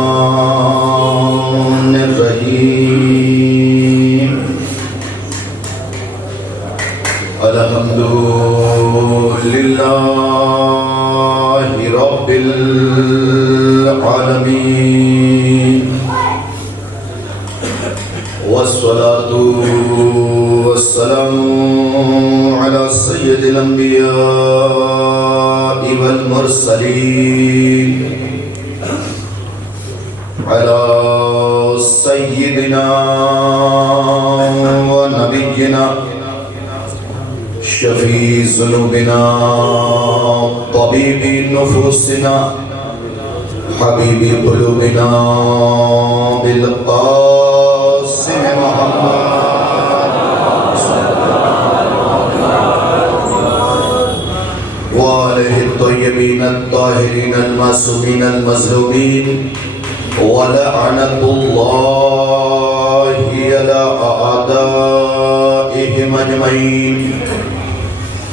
Bismillahirrahmanirrahim. Alhamdulillahi Rabbil Alamin. Wassalatu wassalamu ala sayyidil anbiya'i wal mursalin, ala sayyidina wa nabiyyina shafi zunubina tabibi nufusina habibi qulubina bil qasim Muhammad wa alihi at-tayyibin at-tahirin al-masumin al-mazlumin wa la'natullahi ala a'daihim ajma'in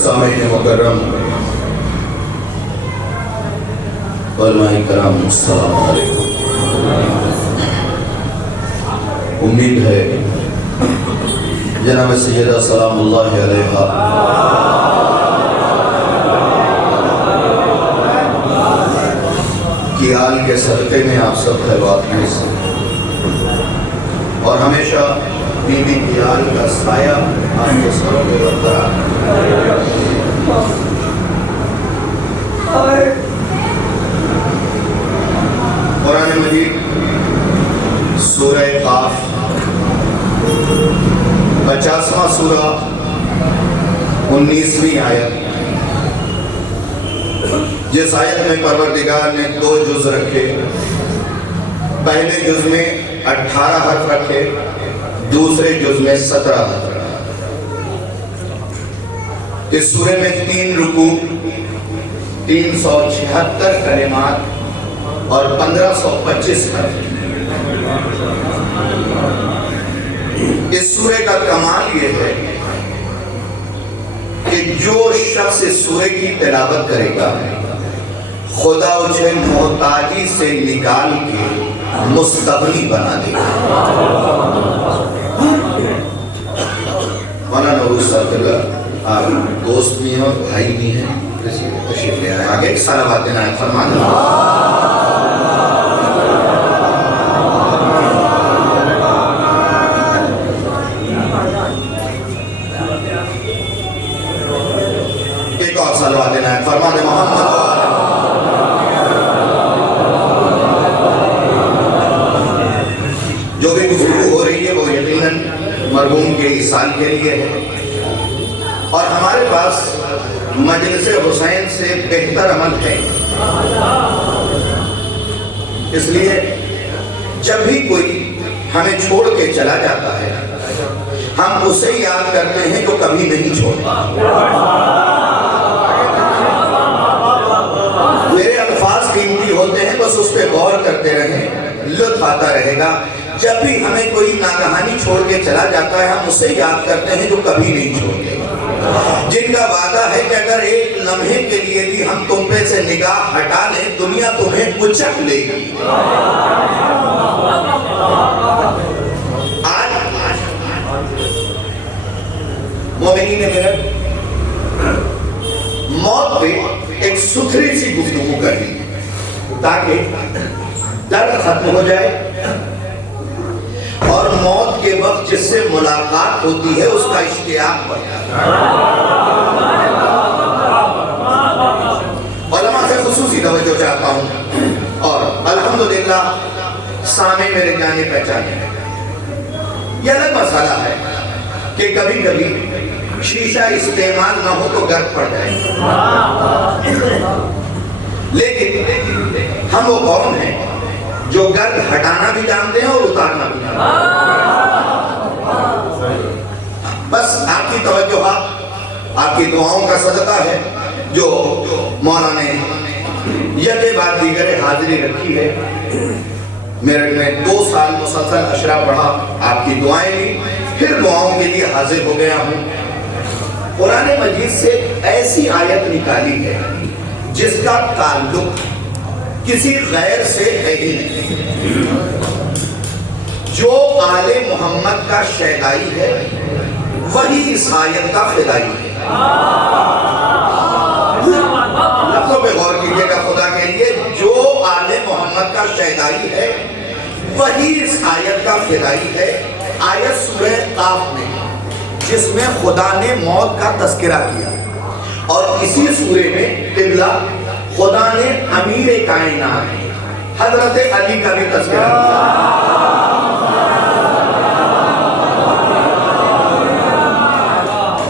सामईन मुकर्रम उलमाए किराम अस्सलाम वालेकुम। उम्मीद है जनाब सैयदा सलामुल्लाह अलैहा की आल के सदक़े में आप सब खैरात में से और हमेशा बीबी की आल का साया आपके सरों में बरकरार। कुरान मजीद सूरह काफ 50वां सूरा 19वीं आयत, जिस आयत में परवरदिगार ने 2 जुज़ रखे। पहले जुज़ में 18 हर्फ रखे, दूसरे जुज़ में 17 हर्फ रखे। इस सूरे में 3 रुकू, 376 कलिमात और 1525 हर्फ। इस सूरे का कमाल ये है कि जो शख्स इस सूरे की तिलावत करेगा खुदा उसे मोहताजी से निकाल के मुस्तगनी बना देगा। मौलाना आप दोस्त भी हैं और भाई भी हैं, तशरीफ ले आए। आगे सलावत देना है, फरमान एक और सलावत देना है, फरमान मोहम्मद। जो भी गुफ्तगू हो रही है वो यकीनन मरहूम के इसाल के लिए है और हमारे पास मजलिस हुसैन से बेहतर अमल है। इसलिए जब भी कोई हमें छोड़ के चला जाता है हम उसे याद करते हैं जो कभी नहीं छोड़ता। मेरे अल्फाज कीमती होते हैं, बस उस पर गौर करते रहें, लुत्फ आता रहेगा। जब भी हमें कोई नागहानी छोड़ के चला जाता है हम उसे याद करते हैं जो कभी नहीं छोड़ते, जिनका वादा है कि अगर एक लम्हे के लिए भी हम तुम पे से निगाह हटा लें दुनिया तुम्हें उचक लेगी। आज मोमिनीन मेरे मौत पे एक सुथरी सी गुफ्तगू करनी ताकि दर्द खत्म हो जाए और मौत के वक्त जिससे मुलाकात होती है उसका इश्तियाक बढ़ जाता है। उलमा से खुसूसी तवज्जो चाहता हूँ और अल्हम्दुलिल्लाह सामे मेरे जाने पहचाने। यह अलग मसाला है कि कभी कभी शीशा इस्तेमाल ना हो तो गर्द पड़ जाए, लेकिन हम वो कौन हैं जो गर्द हटाना भी जानते हैं और उतारना भी जानते हैं। बस आपकी तवज्जो, आपकी दुआओं का सदका है जो मौला ने यके बाद दीगर हाजिरी रखी है। मेरठ में 2 साल मुसलसल अशरा पढ़ा, आपकी दुआएं ली, फिर दुआओं के लिए हाजिर हो गया हूँ। कुरान मजीद से ऐसी आयत निकाली है जिसका ताल्लुक किसी गैर से है ही नहीं। जो आले मोहम्मद का शैदाई है वही इस आयत का फिदाई है। लफ्ज़ों पे गौर कीजिएगा खुदा के लिए, जो आले मोहम्मद का शैदाई है वही इस आयत का फिदाई है। आयत सूरह काफ में जिसमें खुदा ने मौत का तस्करा किया, और इसी सूरे में किबला खुदा ने अमीर कायनात हजरत अली का भी तस्करा किया।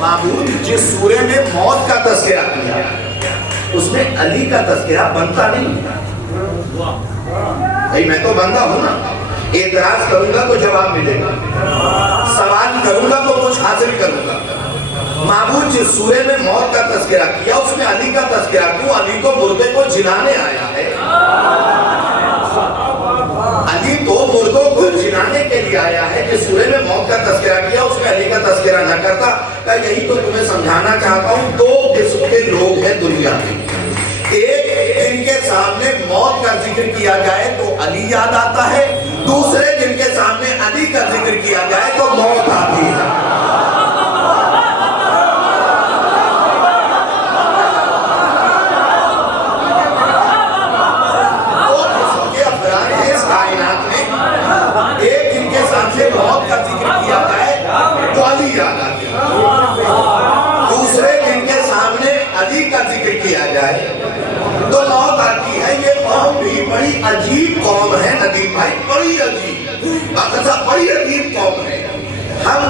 माबूद जिस सूरे में मौत का तस्करा किया उसमें अली का तस्करा बनता नहीं। भाई मैं तो बंदा हूं ना, एतराज करूंगा तो जवाब मिलेगा, सवाल करूंगा तो कुछ हासिल करूंगा। माबूद जिस सूरे में मौत का तस्करा किया उसमें अली का तस्करा क्यों? अली तो मुर्दे को जिलाने आया है, अली तो मुर्दों को जिलाने के लिए आया है। जिस सूरे में मौत का तस्करा किया उसमें अली का तस्करा न करता। का यही तो तुम्हें समझाना चाहता हूं। 2 किस्म के लोग हैं दुनिया में, एक जिनके सामने मौत का जिक्र किया जाए तो अली याद आता है, दूसरे जिनके सामने अली का जिक्र किया जाए तो मौत आती है। एक जिनके सामने मौत का जिक्र किया जाए तो अली याद आती है, दूसरे जिनके सामने अली का जिक्र किया जाए तो मौत आती है। ये कौम भी बड़ी अजीब कौम है नदीम भाई, बड़ी अजीब, बड़ी अजीब कौम है। हम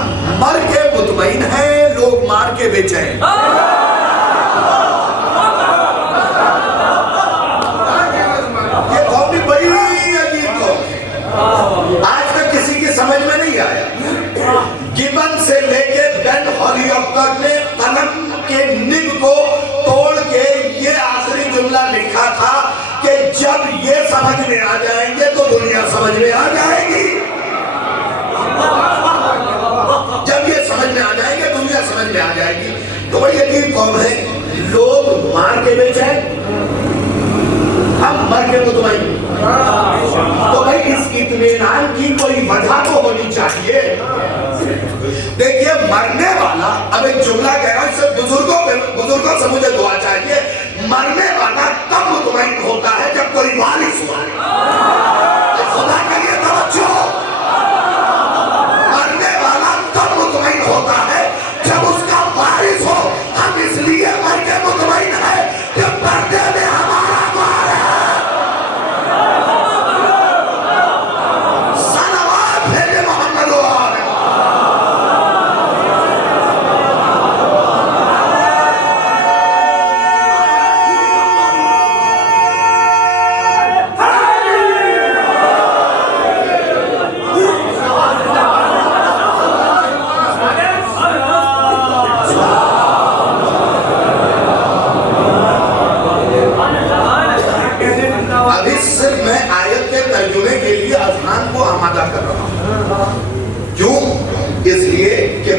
मर के मुतमईन हैं, लोग मार के बेचैन। ये कौम भी बड़ी अजीब कौम है, आज तक किसी की समझ में नहीं आया। गिबन से लेके बेन हॉलियॉक तक ने कलम के निब को तोड़ के ये आखिरी जुमला लिखा था कि जब ये समझ में आ जाएंगे तो दुनिया समझ में आ जाएगी, जब ये समझ में आ जाएंगे दुनिया समझ में आ जाएगी। तो बड़ी अजीब कौम है, लोग मार के बेचैन, हम मर के मुतमईन। तो भाई इस इत्मीनान की कोई वजह तो होनी चाहिए। देखिए मरने वाला, अब एक जुमला कह रहा हूं, बुजुर्गों से मुझे दुआ चाहिए। मरने वाला तब मुतमईन होता है जब कोई वारिस हो। खुदा के लिए तवज्जो, मरने वाला तब मुतमईन होता है जब उसका वारिस हो। हम इसलिए मर के मुतमईन है कि पर्दे में हमारा द्वार है। सलावत भेजे मोहम्मद।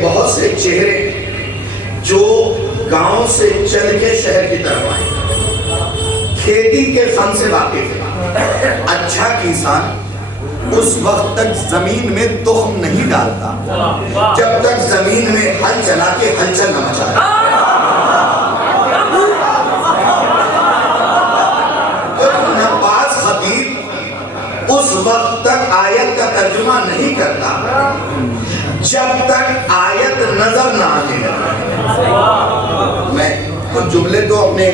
बहुत से चेहरे जो गांव से चल के शहर की तरफ आए, खेती के फन से वाकिफ है। अच्छा किसान उस वक्त तक जमीन में तुख्म नहीं डालता जब तक जमीन में हल चला के हलचल न मचाए। नवाज खतीब उस वक्त तक आयत का तर्जुमा नहीं करता जब तक आयत नजर ना आने लगे। मैं कुछ जुमले तो अपने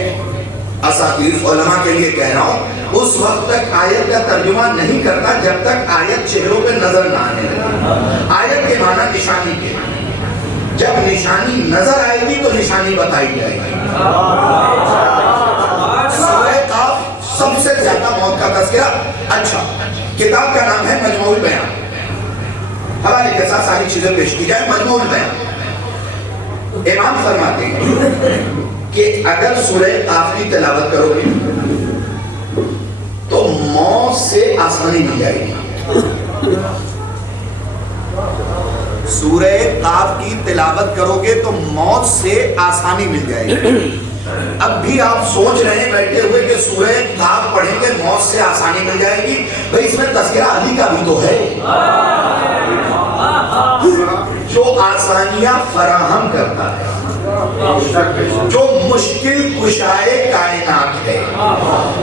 असातीर उलमा के लिए कह रहा हूँ। उस वक्त तक आयत का तर्जुमा नहीं करता जब तक आयत चेहरों पे नजर ना आने लगे। आयत के माना निशानी के, जब निशानी नजर आएगी तो निशानी बताई जाएगी। सूरह काफ सबसे ज्यादा मौत का तज़किरा। अच्छा, किताब का नाम है मजमूउल बयान, हवाले के साथ सारी चीजें पेश की जाए। मजमूउल बयान इमाम फरमाते हैं कि अगर सूरह काफ की तिलावत करोगे तो मौत से आसानी मिल जाएगी। सूरह काफ की तिलावत करोगे तो मौत से आसानी मिल जाएगी। अब भी आप सोच रहे हैं बैठे हुए कि सूरह काफ पढ़ेंगे मौत से आसानी मिल जाएगी। भाई इसमें तज़किरा अली का भी तो है, जो आसानियां फराहम करता है, जो मुश्किल कुशाए कायनात है।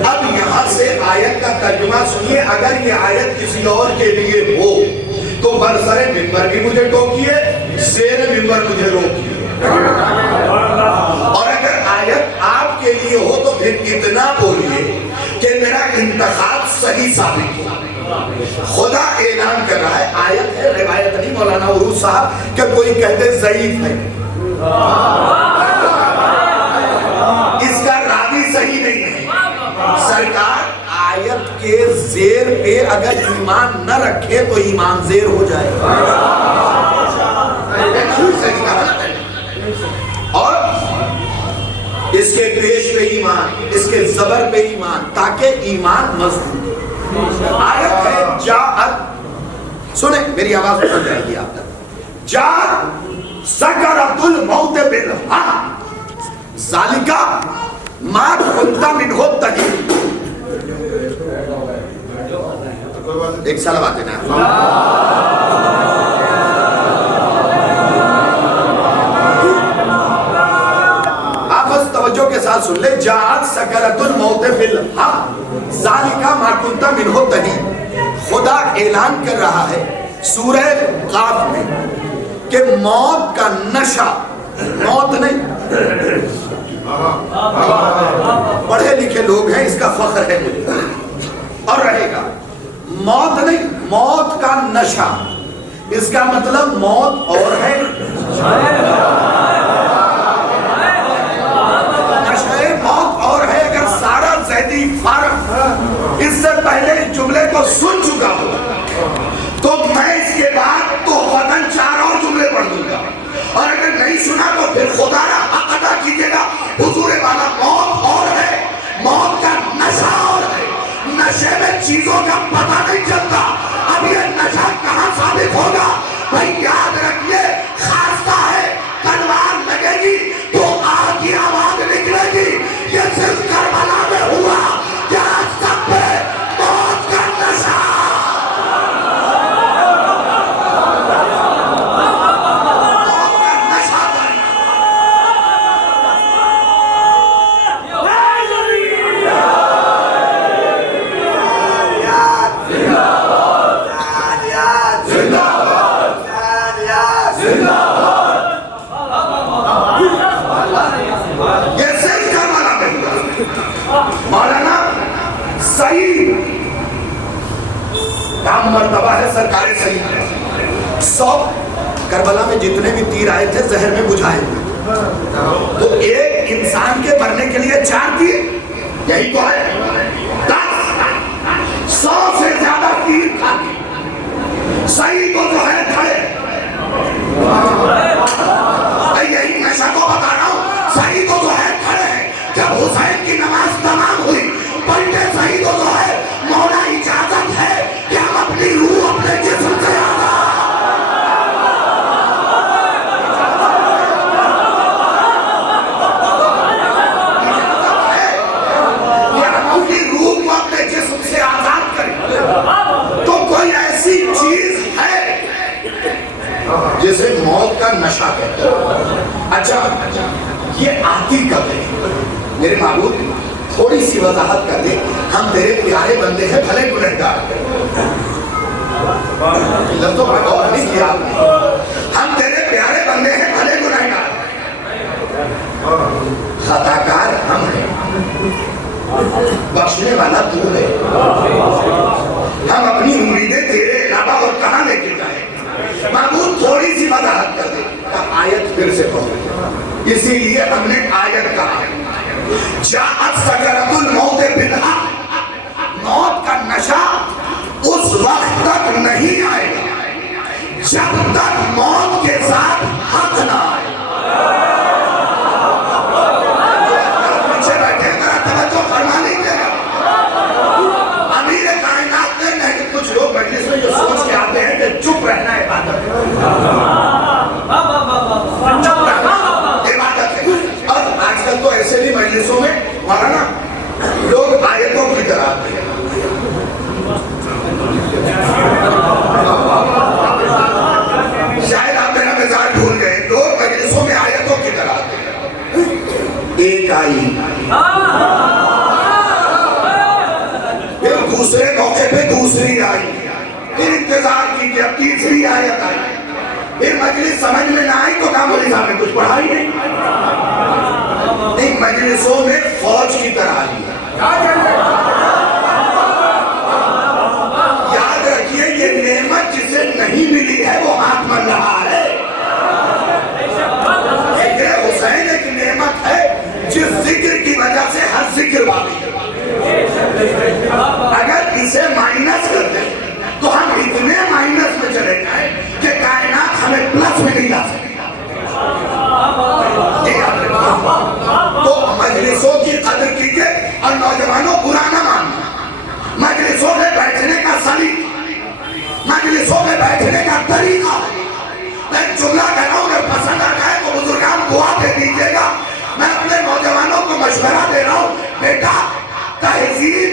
अब यहां से आयत का तर्जुमा सुनिए। अगर ये आयत किसी और के लिए हो तो बरसरे मिंबर भी मुझे टोकिए, ज़ेर मिंबर मुझे रोकिए। और अगर आयत आपके लिए हो तो फिर इतना बोलिए कि मेरा इंतखाब सही साबित हो। खुदा ऐलान कर रहा है, आयत है, रिवायत नहीं मौलाना उरूज साहब कि कोई कहते ज़ईफ है, इसका रावी सही नहीं है। सरकार आयत के जेर पे अगर ईमान न रखे तो ईमान जेर हो जाएगा। और इसके पेश पे ईमान, इसके जबर पे ईमान, ताकि ईमान मजबूत। आयत है जाअत, सुने मेरी आवाज सुन जाएगी आप तक। जाअत सकरातुल मौत बिल हक ज़ालिका मा कुन्ता मिन्हु तहीद। एक सलावत है ना। आप बस तवज्जो के साथ सुन ले। जाअत सकरातुल मौत बिल हक ज़ालिका मा कुन्ता मिन्हु तहीद। खुदा ऐलान कर रहा है सूरह काफ में कि मौत का नशा, मौत नहीं, पढ़े लिखे लोग हैं इसका फख्र है मुझे और रहेगा। मौत नहीं, मौत का नशा, इसका मतलब मौत और है, नशे मौत और है। अगर सारा ज़ैदी फारग इससे पहले इस जुमले को सुन चुका हो तो मैं इसके बाद तो वतन 4 और जुमले पढ़ दूंगा। और अगर नहीं सुना तो फिर खुदा का हक अदा कीजिएगा। हुजूर वाला मौत और है, मौत का नशा और है। नशे में चीजों का पता नहीं चलता। अब ये नशा कहां साबित होगा? भाई याद रखिए, खासा है तलवार लगेगी तो आग की आवाज निकलेगी। ये सिर्फ करबला में हुआ, क्या सब पे मौत का नशा। मौलाना सही काम मर्तबा है, सरकारें सही है। 100 करबला में जितने भी तीर आए थे जहर में बुझाए हुए, तो एक इंसान के मरने के लिए 4 तीर, यही तो है। 100 से ज्यादा तीर खाते सही तो जो है खड़े। यही नशा को बता रहा हूं, सही तो जो है खड़े हैं। जब हुसैन की नमाज तमाम हुई, पलटे सही तो जो है मौला इजाजत है कि हम अपनी रूह अपने जिस्म से आजाद करें। तो कोई ऐसी चीज है जिसे मौत का नशा कहते हैं। अच्छा, ये आती कब है? मेरे महबूब थोड़ी सी वजाहत कर दे। हम तेरे प्यारे बंदे हैं, भले गुनहगार, लफ्ज़ों पर गौर नहीं किया आपने। हम तेरे प्यारे बंदे हैं, भले गुनहगार, खताकार हम हैं, बख्शने वाला तू है। हम अपनी उम्मीदें तेरे अलावा और कहां लेके जाए? महबूब थोड़ी सी वजाहत कर दे। आयत फिर से कहूँ, इसीलिए हमने आयत कहा, जाअत सकरातुल मौत बिलहक, मौत का नशा उस वक्त तक नहीं आएगा जब तक मौत के साथ हक ना आए। पीछे बैठे जरा तवज्जो फरमा लीजिएगा। अमीर कायनात ने नहीं, कुछ लोग मजलिस में जो सोच के आते हैं कि चुप रहना है इबादत है। और आजकल तो ऐसे भी मजलिसों में मौलाना लोग आयतों की तरह आते हैं। शायद आप मेरा मिजाज भूल गए, लोग मजलिसों में आयतों की तरह आते हैं। एक आई, फिर दूसरे मौके पे दूसरी आई, फिर इंतजार कीजिए, अब तीसरी आयत आई, फिर मजलिस समझ में ना आई तो काम मौलवी साहब ने कुछ पढ़ा ही नहीं। मजलिसों में फौज की तरह आई। याद रखिए, ये नेमत जिसे नहीं मिली है वो हाथ मल रहा है। जिक्र हुसैन एक नेमत है जिस जिक्र की वजह से हर जिक्र बाकी है। अगर इसे माइनस कर दें तो हम इतने माइनस में चले जाए कि कायनात हमें प्लस में नहीं ला सकती। तो मजलिसों की कदर कीजिए और नौजवानों बुरा ना मानना। मजलिसों में बैठने का सलीका, मजलिसों में बैठने का तरीका, मैं जुमला कह रहा हूं, अगर पसंद आ जाए तो बुजुर्गान दुआ दे दीजिएगा। मैं अपने नौजवानों को मशवरा दे रहा हूं, बेटा तहजीब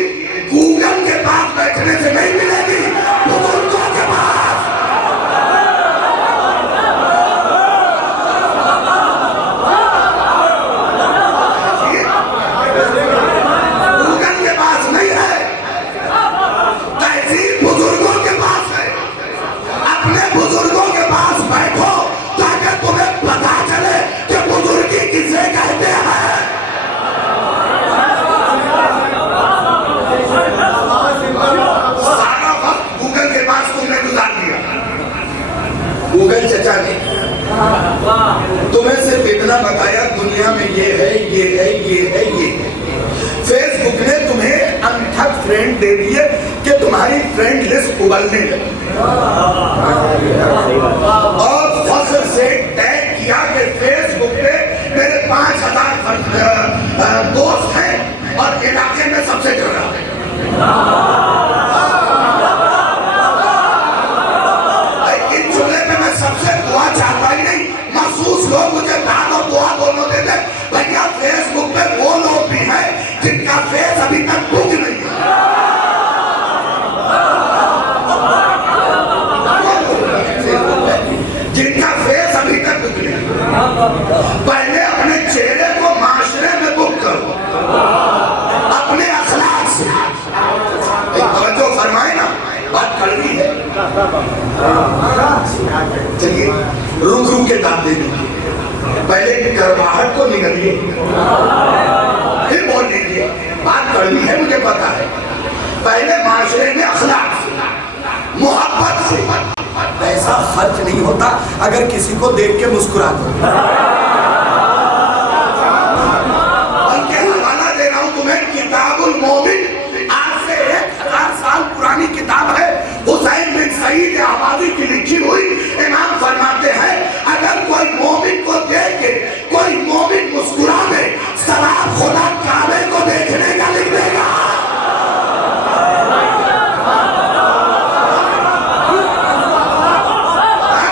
गूगल के पास बैठने से नहीं मिलेगी, बुजुर्गों के पास। गूगल चचा ने तुम्हें सिर्फ इतना बताया दुनिया में ये है, ये है, ये है, ये है। फेसबुक ने तुम्हें अनथक फ्रेंड दे दिए कि तुम्हारी फ्रेंड लिस्ट उबलने लगी और फख्र से टैग किया कि फेसबुक पे मेरे 5000 दोस्त हैं और इलाके में सबसे ज्यादा है। सबसे दुआ चाहता ही नहीं, महसूस लोग मुझे दान और दुआ दोनों दे दे। भैया फेसबुक पे वो लोग भी हैं जिनका फेस अभी तक बुक नहीं है। जिनका फेस अभी तक बुक नहीं है। पहले अपने चेहरे को माशरे में बुक करो, अपने अखलाक से। तवज्जो फरमाए ना, बात कड़वी है। चलिए रुक रुक के दाम दे दीजिए, पहले करवाहट को निगलिए, फिर बोल दीजिए। बात कड़वी है मुझे पता है। पहले माशरे में अखलाक से, मोहब्बत से। पैसा खर्च नहीं होता अगर किसी को देख के मुस्कुरा दो। उनके हवाला दे रहा हूं तुम्हें, किताबुल मोमिन, आज से 1000 साल पुरानी किताब है, हुसैन बिन सईद आबादी की लिखी हुई। इमाम फरमाते हैं अगर कोई मोमिन को देख के कोई मोमिन मुस्कुरा दे, सवाब खुदा काबे को देखने का लिख देगा।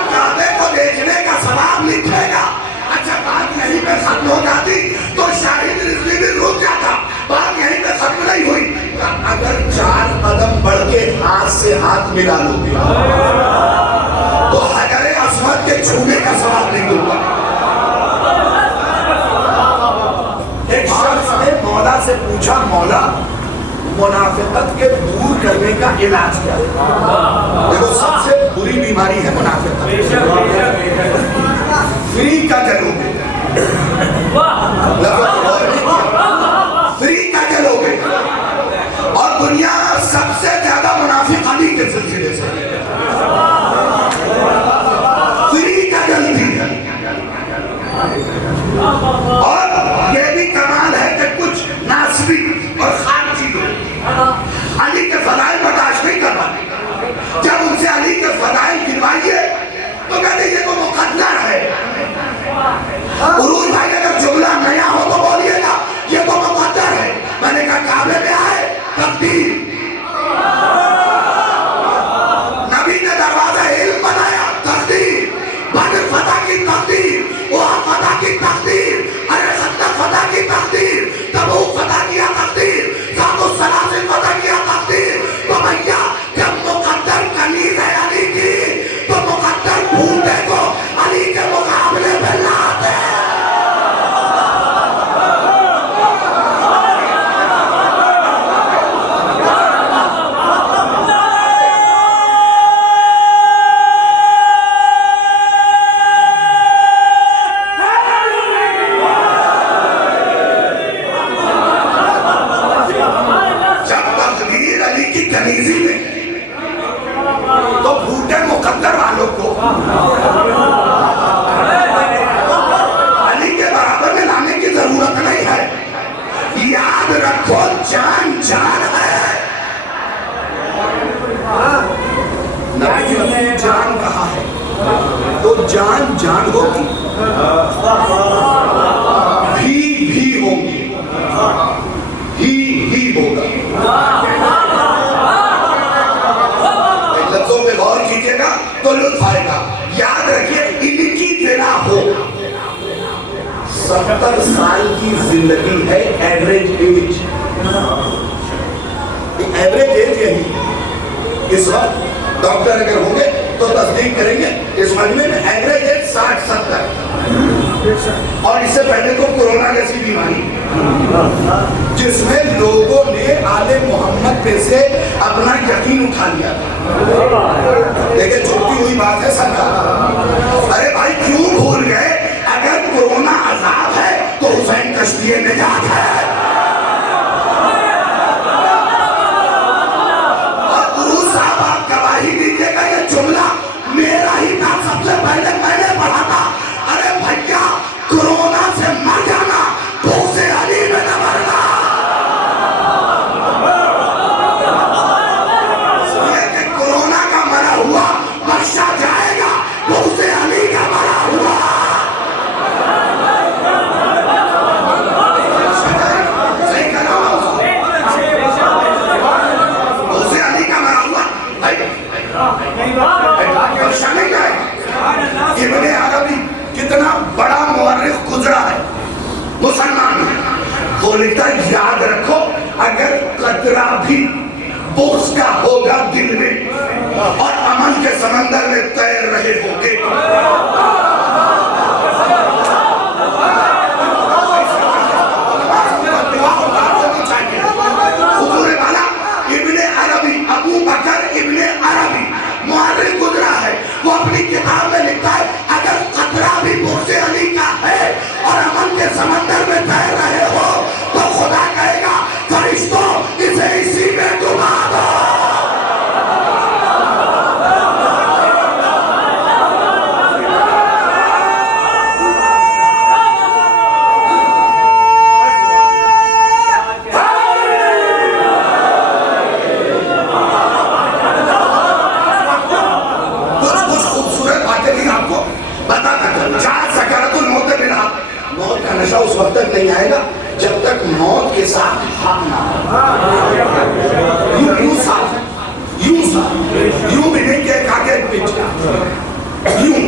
काबे को देखने का सवाब लिखेगा। अच्छा, बात यहीं पे खत्म हो जाती तो शाहिद रिजवी भी रुक जाता, बात यहीं पे खत्म नहीं हुई। अगर 4 कदम बढ़ के हाथ से हाथ मिला लोगे तो हजरे अस्वद के छूने का सवाब नहीं होगा। एक शख्स ने मौला से पूछा, मौला मुनाफिकत के दूर करने का इलाज क्या है? देखो सबसे बुरी बीमारी है मुनाफिकत। फ्री का जलोगे, फ्री का जलोगे। और दुनिया सबसे ज्यादा मुनाफिक अली के सिलसिले से फ्री का जलती है। 70 साल की जिंदगी है एवरेज एज। एवरेज एज यही इस वक्त डॉक्टर अगर होंगे तो तस्दीक करेंगे इस मजमे में एवरेज एज 60-70। और इससे पहले तो कोरोना जैसी बीमारी जिसमें लोगों ने आले मोहम्मद पे से अपना यकीन उठा लिया था। लेकिन छुट्टी हुई बात है सरकार। अरे भाई क्यों भूल गए, अगर कोरोना अजाब है तो हुसैन कश्ती निजात है। और गुरु साहब आप गवाही दीजिएगा, ये जुमला मेरा ही था, सबसे पहले मैंने पढ़ा था। अरे भैया कोरोना से मर जाना, भूख से अली में न मरना। लेकिन कोरोना का मरा हुआ बख्शा जाएगा, भूख से अली का मरा हुआ। सही कह रहा हूं, भूख से अली का मरा हुआ बख्शा नहीं जाएगा। इब्ने अरबी कितना बड़ा मुअर्रिख गुजरा है, मुसलमान है। वो लिखता है याद रखो, अगर कतरा भी बोझ का होगा दिल में और अमल के समंदर में तैर रहे होगे, हुजूर वाला इब्ने अरबी, अबू बकर इब्ने अरबी मुअर्रिख गुजरा है। वो अपनी किताब में लिखता है अगर कतरा भी बोझ अली का है और अमन के समंदर में तैर रहे हो तो खुदा कहेगा फरिश्तों इसे इसी में डुबा दो। मौत का नशा उस वक्त तक नहीं आएगा जब तक मौत के साथ हक ना हो। यूं भी नहीं के आगे पीछे, यूं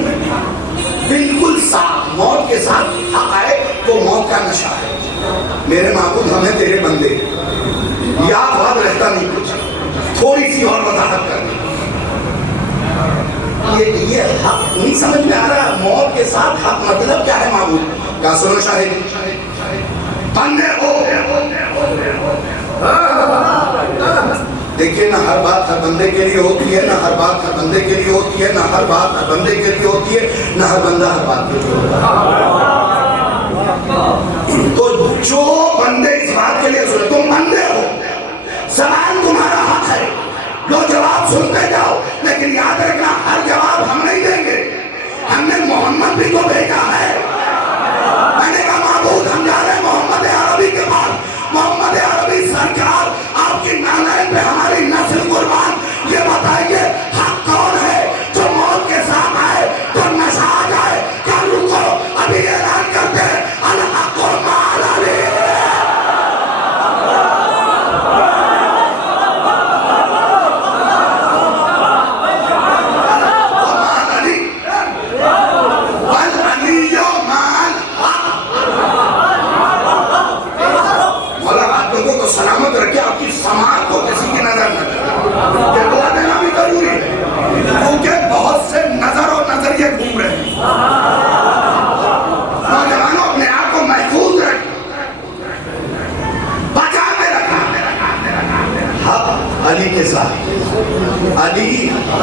बिल्कुल साफ मौत के साथ हक आए तो मौत का नशा है। मेरे माबूद हमें तेरे बंदे याद वाद रहता नहीं कुछ, थोड़ी सी और वजाहत करनी। ये हक नहीं समझ में आ रहा, मौत के साथ हक मतलब क्या है माबूद का? सुनो शाहिद, बंदे हो। देखिए ना हर बात हर बंदे के लिए होती है, ना हर बात हर बंदे के लिए होती है, ना हर बात हर बंदे के लिए होती है, ना हर बंदा हर बात के लिए होता है। तो जो बंदे इस बात के लिए सुने, तुम बंदे हो, सवाल तुम्हारा हक है, लो जवाब सुनते जाओ, लेकिन याद रखना हर जवाब हम नहीं देंगे। हमने मोहम्मद भी तो भेजा है। मैंने कहा माबूद हम जा रहे हैं मोहम्मद अरबी के पास। मोहम्मद अरबी सरकार आपकी नालायक पे हमारी नस्ल कुर्बान, ये बताएंगे हक कौन है जो मौत के साथ आए तो नशा आ जाए। क्या रुको अभी ऐलान करते हैं अल हक माल अली। सलामत रखे, आपकी समाज को किसी की नजर न लगे, दुआ देना भी जरूरी है क्योंकि बहुत से नजर और नजरिए घूम रहे हैं। नौजवानों अपने आप को महफूज रखें, बचा के रखें। हक अली के साथ, अली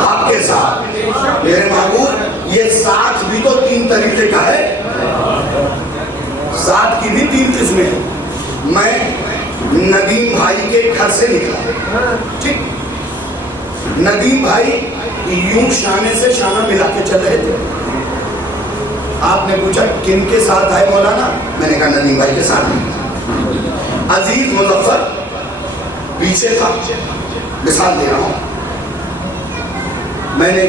हक के साथ। मेरे महबूब ये साथ भी तो 3 तरीके का है, साथ की भी 3 किस्में हैं। मैं नदीम भाई के घर से निकला, ठीक, नदीम भाई यूं शाने से शाना मिला के चल रहे थे। आपने पूछा किन के साथ आए मौलाना? मैंने कहा नदीम भाई के साथ। अजीज मुजफ्फर पीछे था, मिसाल दे रहा हूं। मैंने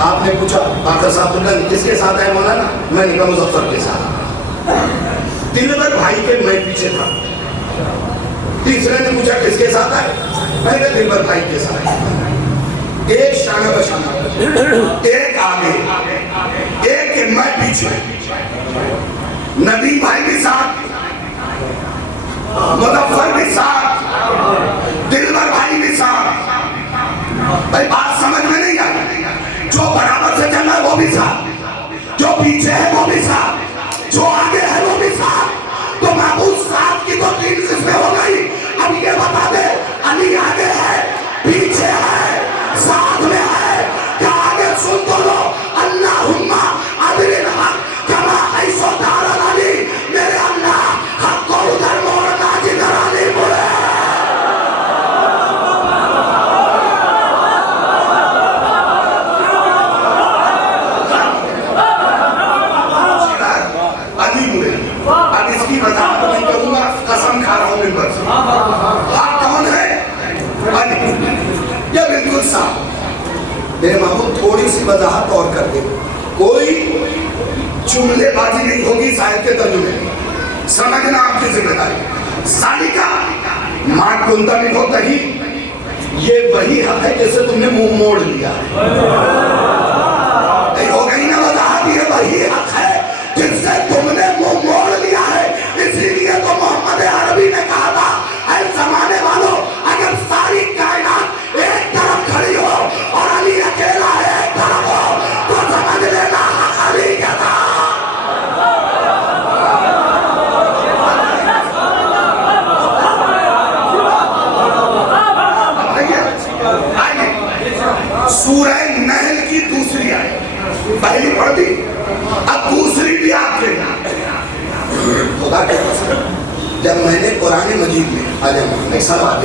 आपने पूछा बाकर साहब किसके साथ आए मौलाना? मैंने कहा मुजफ्फर के साथ। दिलबर भाई के मैं पीछे था। तीसरे ने पूछा किसके साथ आए? मैंने कहा दिलबर भाई के साथ। एक शाना बशाना, एक आगे, एक मैं पीछे। नदीम भाई भी साथ, मुजफ्फर भी साथ, दिलवर भाई भी साथ। भाई बात समझ में नहीं आई? जो बराबर से चल रहा है वो भी साथ, जो पीछे है वो भी साथ, जो आगे है वो भी साथ। तो महबूब साहब की तो 3 किस्में हो गई। अब ये बता दे, अली आगे है, पीछे है, साथ में है, क्या आगे सुन तो लो। अल्लाहुम्मा अदरिल हक कमा ऐसो दारल अली, मेरे अल्लाह हक को उधर मोड़ना जिधर अली मुड़े। अली मुड़े। अब इसकी वजाहत नहीं करूंगा, कसम खा रहा हूं मिंबर से। आप कौन है? अली। ये बिल्कुल साफ। मेरे महबूब थोड़ी सी वजाहत और कर दे। कोई जुमलेबाजी नहीं होगी साहित्य के तर्जुमे में, समझना आपकी जिम्मेदारी। सालिका मां कुंतमिन हो तही, ये वही हक है जिससे तुमने मुंह मोड़ लिया। हो गई ना वजाहत? ये वही हक है जिससे तुमने मुंह मोड़ लिया है। इसीलिए तो मोहम्मद अरबी ने कहा था, ऐ जमाने वालों, अगर सारी कायनात एक तरफ खड़ी हो और अली अकेला एक तरफ हो तो समझ लेना हक अली का था। सूरह नहल की दूसरी आयत, पहली पढ़ दी, अब दूसरी भी आपके। खुदा के कसम, जब मैंने कुरान मजीद में आजम ऐसा बात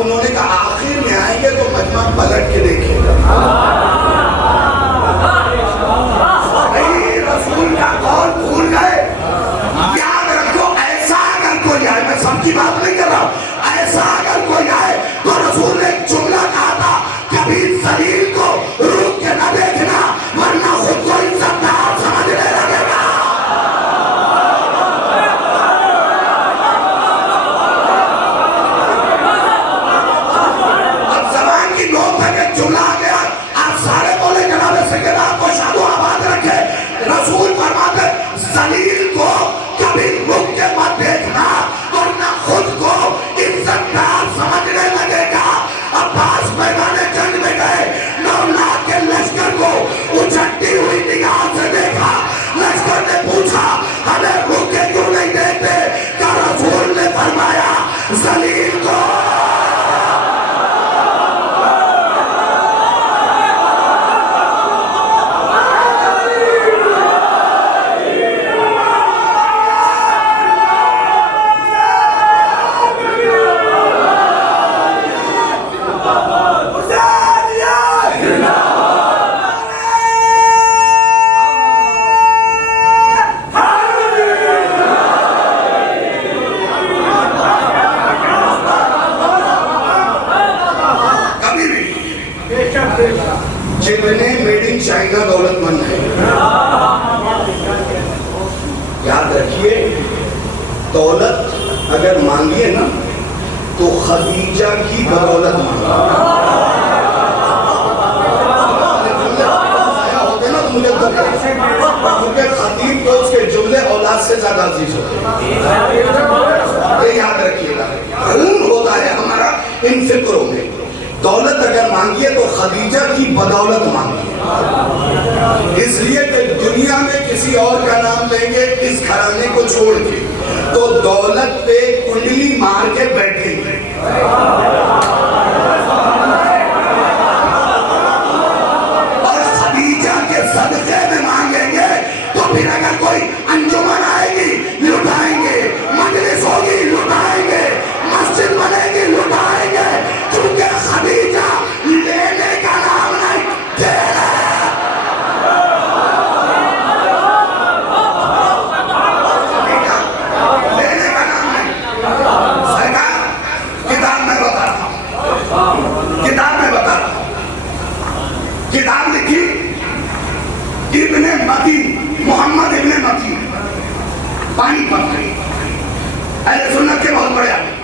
उन्होंने कहा आखिर में आएंगे तो मजमा पलट के देखेगा। रसूल का कौन भूल गए? याद रखो, ऐसा अगर कोई आए, मैं सबकी बात नहीं कर रहा हूं, ऐसा अगर कोई आए तो रसूल ने जुमला कहा था, कभी जलील को रुक के न देखना वरना खुद को इज्जतदार समझने लगेगा। जुमला आ गया, आप सारे बोले जनाबे सैयदा को शादो आबाद रखे। रसूल फरमाते जलील को कभी रुक के मत देखना वरना खुद को इज्जतदार समझने लगेगा। अब्बास मैदान जंग में गए, 9 लाख के लश्कर को उछलती हुई निगाह से देखा। लश्कर ने पूछा हमें रुक के क्यों नहीं देखते? क्या रसूल ने फरमाया जलील को जितने मेड इन चाइना दौलतमंद है, याद रखिए, दौलत अगर मांगिए ना तो खदीजा की बदौलत मांगा। होते ना तो मुझे क्योंकि खतीब तो उसके जुमले औलाद से ज्यादा अजीज होते हैं, ये याद रखिएगा। खून होता है हमारा इन फिक्रों में। दौलत अगर मांगिए तो खदीजा की बदौलत मांगिए, इसलिए कि दुनिया में किसी और का नाम लेंगे इस घराने को छोड़ के तो दौलत पे कुंडली मार के बैठेंगे। और खदीजा के सदके में मांगेंगे तो फिर अगर कोई अंजुमन आएगी लुटाएंगे, मजलिस होगी लुटाएंगे, मस्जिद बनेगी लुटाएंगे, क्योंकि खदीजा लेने का नाम नहीं देना। किताब लिखी इब्ने मती, मोहम्मद इब्ने मती, पानीपत में। अहले सुन्नत के बहुत बड़े आदमी।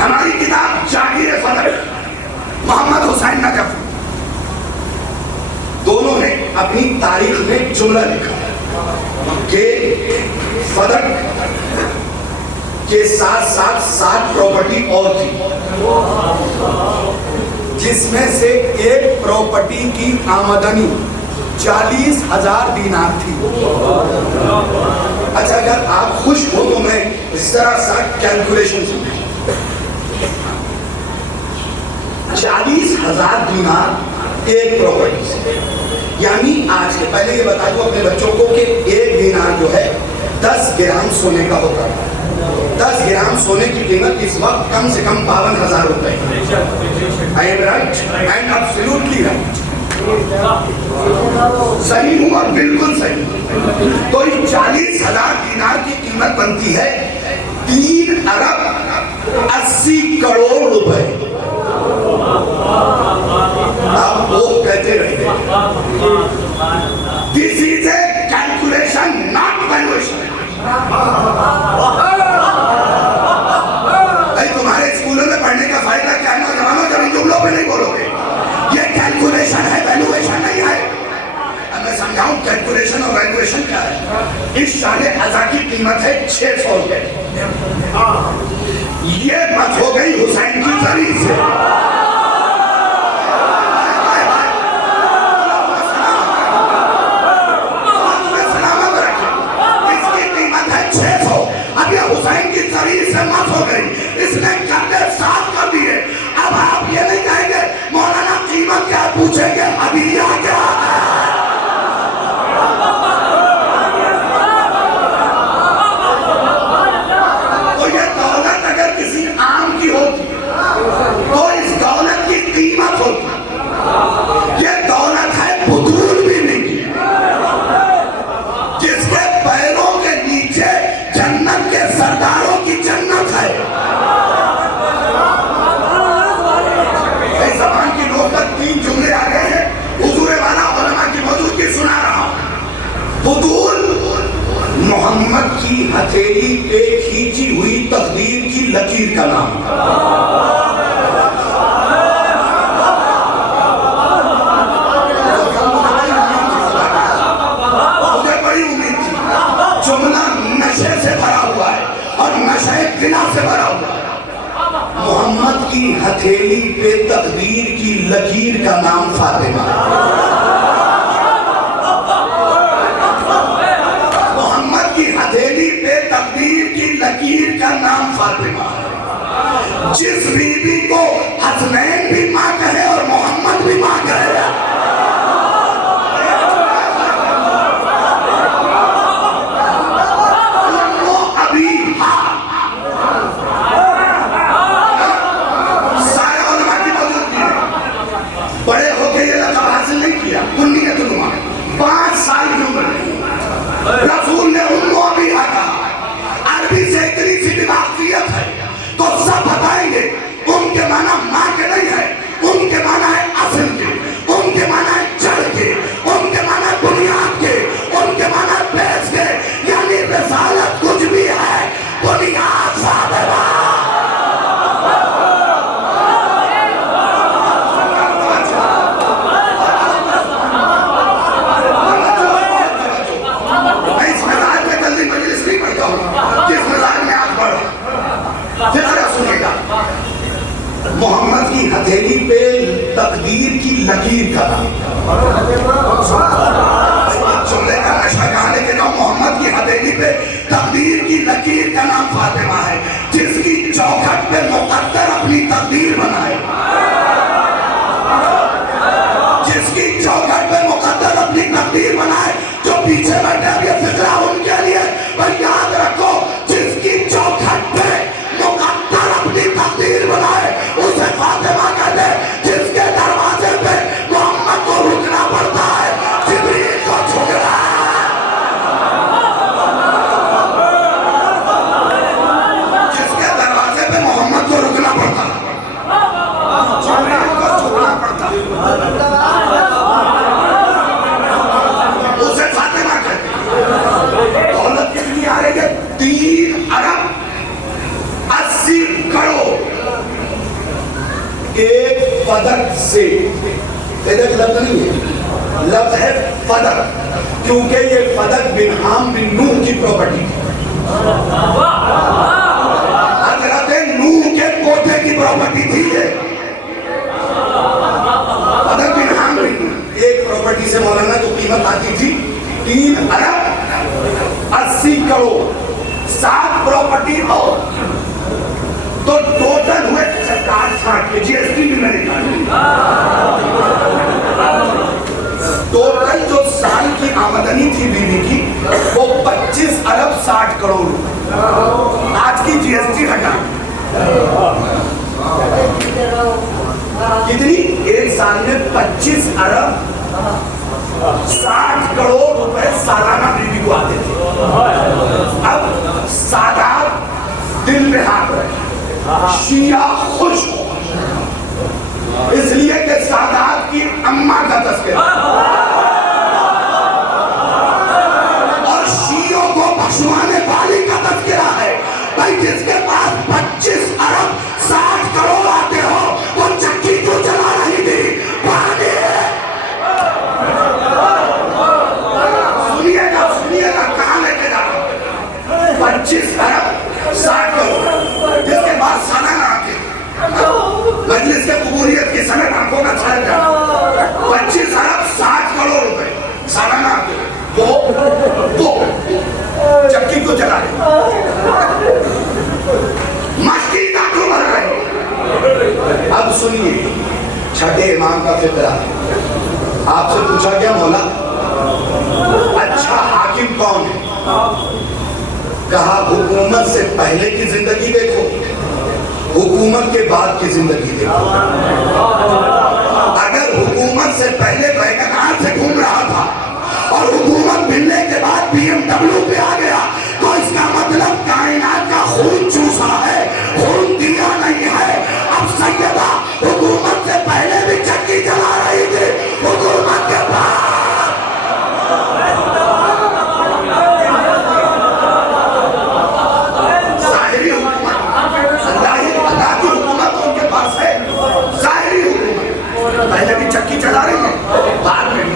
हमारी किताब जागीर फदक, मोहम्मद हुसैन नजफ, दोनों ने अपनी तारीख में जुमला लिखा कि फदक के साथ साथ 7 प्रॉपर्टी और थी, जिसमें से एक प्रॉपर्टी की आमदनी 40,000 दीनार थी। अच्छा, अगर आप खुश हो तो मैं जरा सा कैलकुलेशन सुनिए। 40,000 दीनार एक प्रॉपर्टी से, यानी आज के, पहले ये बता दूं अपने बच्चों को कि एक दीनार जो है 10 ग्राम सोने का होता है। 10 ग्राम सोने की कीमत इस वक्त कम से कम 52,000 रुपए है। I am right and absolutely right. सही हूं और बिल्कुल सही। तो 40,000 दीनार की कीमत बनती है 3 अरब 80 करोड़ रुपए। आप वो कहते रहे, this is a calculation not valuation. तुम्हारे स्कूलों में पढ़ने का फायदा क्या है नौजवानों, जब इन जुमलों पे नहीं बोलोगे। ये कैलकुलेशन है, वैल्यूएशन नहीं है। अब मैं समझाऊं कैलकुलेशन और वैल्यूएशन क्या है। इस शाले अज़ा की कीमत है 600 रुपए। ये मत हो गई हुसैन की जरी से। हुसैन की तरीफ से मत हो गई, इसने कर्जे साफ कर दिए। अब आप ये नहीं कहेंगे मौलाना कीमत क्या पूछेंगे, हदीया क्या है। तो ये दौलत अगर किसी आम की होती तो इस दौलत की कीमत होती। ये दौलत है बुतूल भी नहीं की, जिसके पैरों के नीचे जन्नत के सरदारों की जन्नत है। ज़बान की नोक पर 3 जुमले आ गए हैं। हुजूर वाला उलमा की मौजूदगी सुना रहा हूं। बुतूल मोहम्मद की हथेली पे खींची हुई तकदीर की लकीर का नाम। मुझे बड़ी उम्मीद थी। जुमला नशे से भरा हुआ है और नशे गिना से भरा हुआ है। मोहम्मद की हथेली पे तकदीर की लकीर का नाम फातिमा। मोहम्मद की हथेली पे तकदीर की लकीर का नाम फातिमा। जिस बीबी को हसनैन भी मां कहे और मोहम्मद भी मां कहे, बड़े होके ये लक़ब हासिल नहीं किया। 5 साल की उम्र में रसूल ने उम्मो अबीहा कहा। अरबी से इतनी सी भी वाक़ियत है तो सब बताएंगे। उनके माना मां के नहीं है, उनके माना है असल के, उनके माना है जड़ के, उनके माना है बुनियाद के, उनके माना है बेस के। यानी रिसालत कुछ भी है, बुनियाद फातिमा। मोहम्मद की हथेली पे तकदीर की लकीर का नाम। जुमले का नशा कहाँ लेके जाओ। मोहम्मद की हथेली पे तकदीर की लकीर का नाम फातिमा है, जिसकी चौखट पे मुकद्दर अपनी तकदीर बनाए। जिसकी चौखट पे मुकद्दर अपनी तकदीर बनाए। जो पीछे बैठे अब ये फिक्रा उनके लिए, पर याद रखो जिसकी चौखट पे मुकद्दर अपनी तकदीर बनाए उसे फातिमा कहते। जिसके दरवाजे पे मोहम्मद को रुकना पड़ता है, जिब्रील को झुकना। जिसके दरवाजे पे मोहम्मद को रुकना पड़ता है, जिब्रील को झुकना पड़ता है। लफ्ज है फदक, क्योंकि ये फदक बिन आम बिन नूह की प्रॉपर्टी थी। हजरत नूह के पोते की प्रॉपर्टी थी ये। फदक बिन आम बिन नूह। एक प्रॉपर्टी से मौलाना जो कीमत आती थी 3 अरब 80 करोड़, 7 प्रॉपर्टी और तो टोटल हुए 60 के जीएसटी भी मैंने निकाली। टोटल जो साल की आमदनी थी बीवी की वो 25 अरब 60 करोड़ रुपए। आज की जीएसटी हटा कितनी? एक साल में 25 अरब 60 करोड़ रुपए सालाना बीवी को आते थे। अब सादात दिल में हाथ रहे, शिया खुश हो, इसलिए कि सादात की अम्मा का तस्करा और शियों को बख्शवाने वाली का तस्करा है। भाई जिसके पास 25 अरब 60 करोड़ आते हो वो चक्की क्यों चला रही थी? पानी सुनिएगा सुनिएगा कहां लेके जा रहा हूं। 25 अरब 60 करोड़ जिसके बाद सालाना आते, मजलिस के कबूलियत की सनद आंखों में छाया जाए। 25 अरब 60 करोड़ रुपए सालाना आते, वो चक्की को चला रहे, मस्ती का क्यों भर रहे हो? अब सुनिए छठे इमाम का फिक्रा। आपसे पूछा गया मौला अच्छा हाकिम कौन है? कहा हुकूमत से पहले की जिंदगी देखो, हुकूमत के बाद की जिंदगी देखो। अगर हुकूमत से पहले बैगनार से घूम रहा था और हुकूमत मिलने के बाद BMW पे आ गया तो इसका मतलब कायनात का खून चूसा है, खून दिया नहीं है। अब सैयदा हुकूमत से पहले भी चक्की चला रही थी, हुकूमत के बाद जाहिरी हुकूमत, अल्लाह की हुकूमत उनके पास है, जाहिरी हुकूमत। पहले भी चक्की चला रही है, बाद में भी।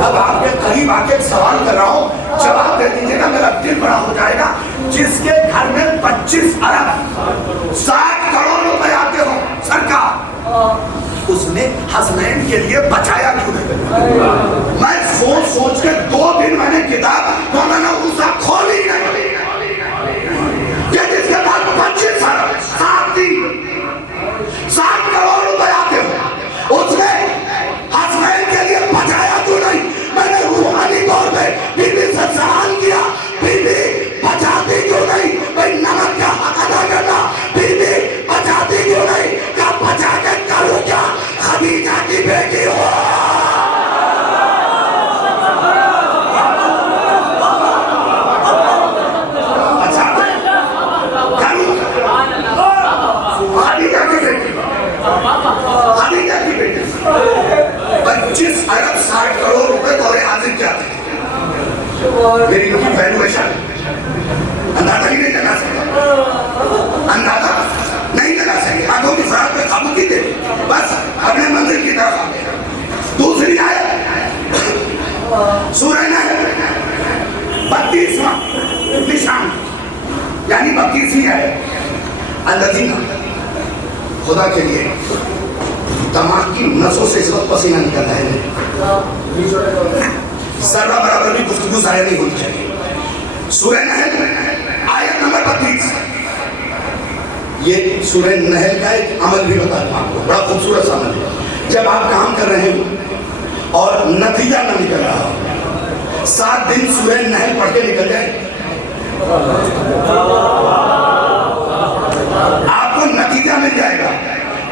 अब आपके करीब आके एक सवाल कर रहा हूँ, जवाब दे दीजिएगा, मेरा दिल बड़ा हो जाएगा। जिसके घर में 25 अरब 60 करोड़ रुपए आते हो सरकार, उसने हसनैन के लिए बचाया क्यों नहीं? मैं सोच सोच के 2 दिन मैंने किताब मौलाना उसा खोली नहीं। ये जिसके पास 25 अरब 60 करोड़ रुपए आते हो उसने हसनैन के लिए बचाया क्यों नहीं? मैंने रूहानी तौर पे बीबी से सवाल किया, बीबी बचाती क्यों नहीं? भाई नमक का हक अदा करना, बीबी बचाती क्यों नहीं? क्या बचा के करूँ क्या? खदीजा की बेटी हो। खदीजा की बेटी, खदीजा की बेटी 25 अरब 60 करोड़ रुपए दौरे हाजिर क्या थे? मेरी उनकी वैल्यूएशन अंदाजा ही नहीं लगा सकता, अंदाजा नहीं लगा सके। आंखों की फराक पे काबू की दे, बस अपने मंजिल की तरफ आ गए। दूसरी आयत सूरह नहल 32वां निशान यानी 32वीं आयत, अल्लज़ीना, खुदा के लिए दिमाग की नसों से इस वक्त पसीना निकल रहा है, जरा बराबर भी गुफ्तगू जाया नहीं होनी चाहिए। सूरह नहल आयत नंबर 32। ये सूरह नहल का एक अमल भी बता दूं आपको, बड़ा खूबसूरत सा अमल है। जब आप काम कर रहे हो और नतीजा न निकल रहा हो, 7 दिन सूरह नहल पढ़ के निकल जाए, आपको नतीजा मिल जाएगा।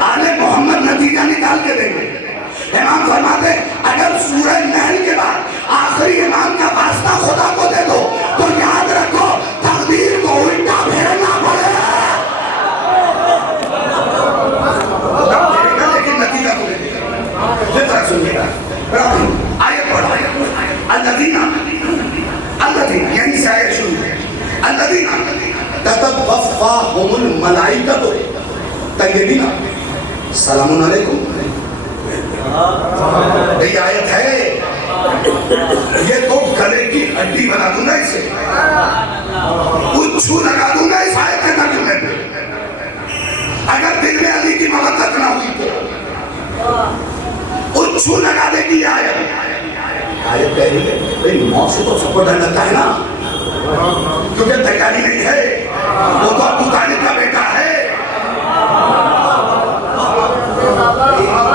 आले मोहम्मद नतीजा निकाल के देंगे। इमाम फरमाते अगर सूरह नहल के बाद आखिरी इमाम का वास्ता खुदा को दे दो तो याद रखो तकदीर को उल्टा फेरना पड़ेगा। लेकिन नतीजा को देगा। सुनिएगा आयत पढ़ो, अल्लज़ीना, अल्लज़ीना यानी से आयत शुरू है, अल्लज़ीना ततवफ़्फ़ाहुमुल मलाइकतु तय्यबीना सलामुन अलैकुम ये आयत है, ये तो गले की हड्डी बना दूंगा इसे, उच्छू लगा दूंगा इस आयत के तर्जुमे पे, अगर दिल में अली की मोहब्बत ना हुई तो उच्छू लगा देगी आयत। आयत कह रही है भाई मौत से तो सबको डर लगता है ना, क्योंकि तैयारी नहीं है, वो तो अबू तालिब का बेटा है,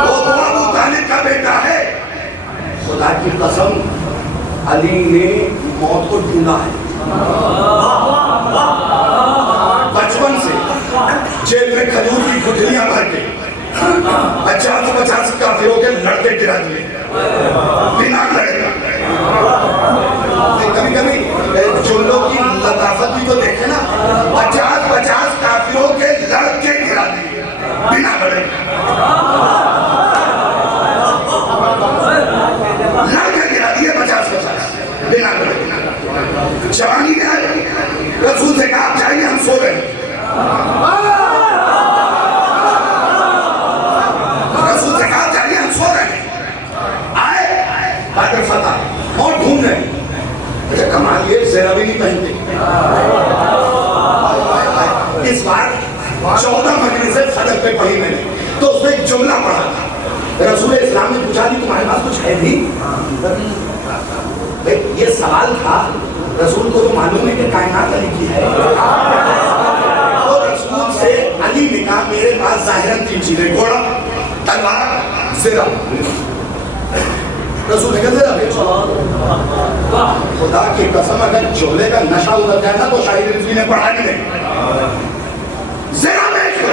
वो तो अबू तालिब का बेटा है। खुदा की कसम अली ने मौत को ढूंढा है, बचपन से जेल में खजूर की गुठलियां भर के 50-50 काफिरों के लड़के गिरा दिए बिना लड़े। कभी कभी जुमलों की लताफत भी तो देखे ना, 50-50 काफिरों के लड़के गिरा दिए बिना लड़े, लड़के गिरा दिए 50-50 बिना लड़े। जवानी में आए, रसूल से कहा आप जाइए हम सो रहे हैं, रसूल से कहा जाइए हम सो रहे हैं, आए बादल फतह और ढूंढ रहे हैं। अच्छा कमाल ये सेरा भी नहीं पहनते। इस बार 14 मजलिस सदक पे पढ़ी मैंने, तो उसमें एक जुमला पढ़ा था, रसूल इस्लाम ने पूछा कि तुम्हारे पास कुछ है भी? ये सवाल था, रसूल को तो मालूम है कि कायनात अली की है, तो रसूल से अली ने कहा मेरे पास जाहिरन 3 चीजें, घोड़ा, तलवार, ज़रा। रसूल ने कहा ज़रा बेचो। खुदा की कसम अगर जोले का नशा उतर जाए ना तो शाहिद रिजवी ने पढ़ा ही नहीं, ज़रा बेचो।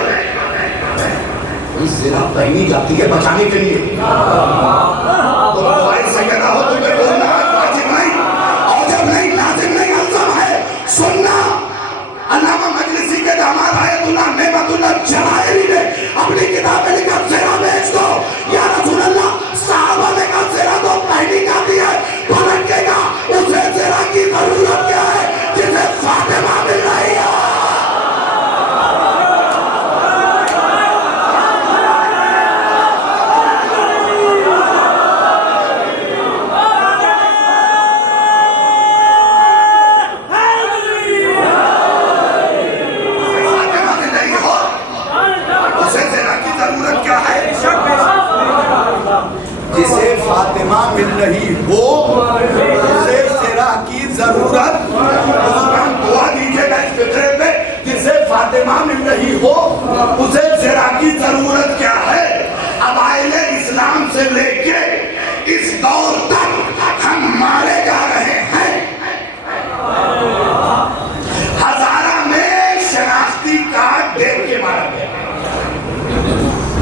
ज़रा पहनी जाती है बचाने के लिए, तो मोबाइल सैयदा हो तो मैं बोलना वाजिब नहीं, औजब नहीं, लाजिम नहीं, अल्ज़म है सुनना। अल्लामा मजलिसी के दामाद आयतुल्लाह नेमतुल्लाह जलाली ने अपनी किताब में लिखा ज़रा बेच दो या रसूल अल्लाह, साहबा ने कहा ज़रा तो पहनी जाती है, पलटेगा उसे ज़रा की जरूरत क्या है जिसे फातिमा मिल रही है। जिसे फातिमा मिल रही हो उसे ज़रा की जरूरत, दुआ दीजिएगा इस फितरे पे, जिसे फातिमा मिल रही हो उसे ज़रा की जरूरत क्या है। अब आइले इस्लाम से लेके इस दौर तक हम मारे जा रहे हैं। हजारा में शनाख्ती कार्ड देख के मारा गया,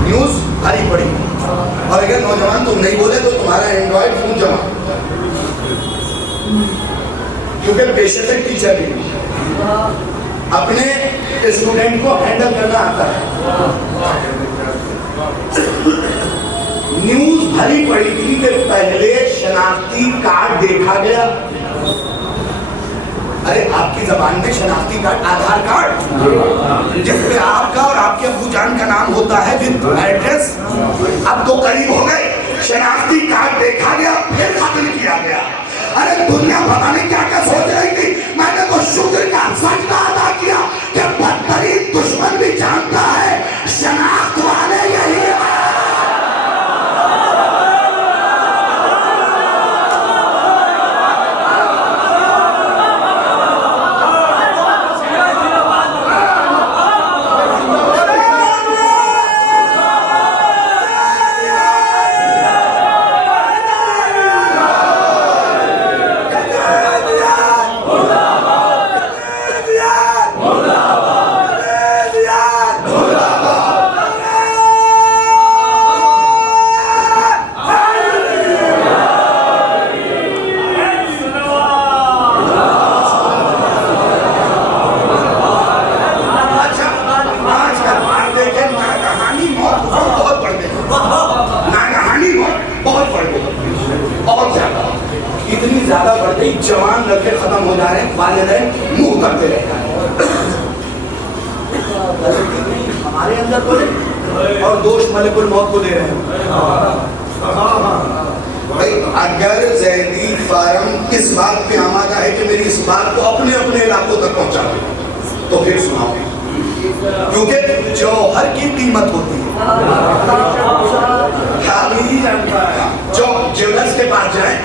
न्यूज भारी पड़ी, और अगर नौजवान तुम नहीं बोले तो तुम्हारा एंड्रॉइड फोन जमा, क्योंकि पेशे से टीचर भी अपने स्टूडेंट को हैंडल करना आता है। न्यूज भरी पड़ी थी कि पहले शनाख्ती कार्ड देखा गया। अरे आपकी जबान में शनाख्ती कार्ड आधार कार्ड, जिसमें आपका और आपके अब्बू जान का नाम होता है विद एड्रेस, अब तो करीब हो गए, शनाख्ती कार्ड देखा गया फिर खत्म किया गया। अरे दुनिया पता नहीं क्या क्या सोच रही थी, मैंने तो शुक्र का सजदा अदा किया कि बदतरीन दुश्मन भी जानता है शनाख्त वाले यही है। इतनी ज्यादा बढ़ गई, जवान लड़के खत्म हो जा रहे हैं, वालिदैन मुंह करते रह जा रहे हैं। हमारे अंदर बोले और दोष मलिकुल मौत को दे रहे हैं। भाई अगर जैदी फार्म इस बात पे आमादा है कि मेरी इस बात को अपने अपने इलाकों तक पहुंचा दे तो फिर सुनाओ, क्योंकि जौहर की कीमत होती है। खाली जो ज्वेलर्स के पास जाए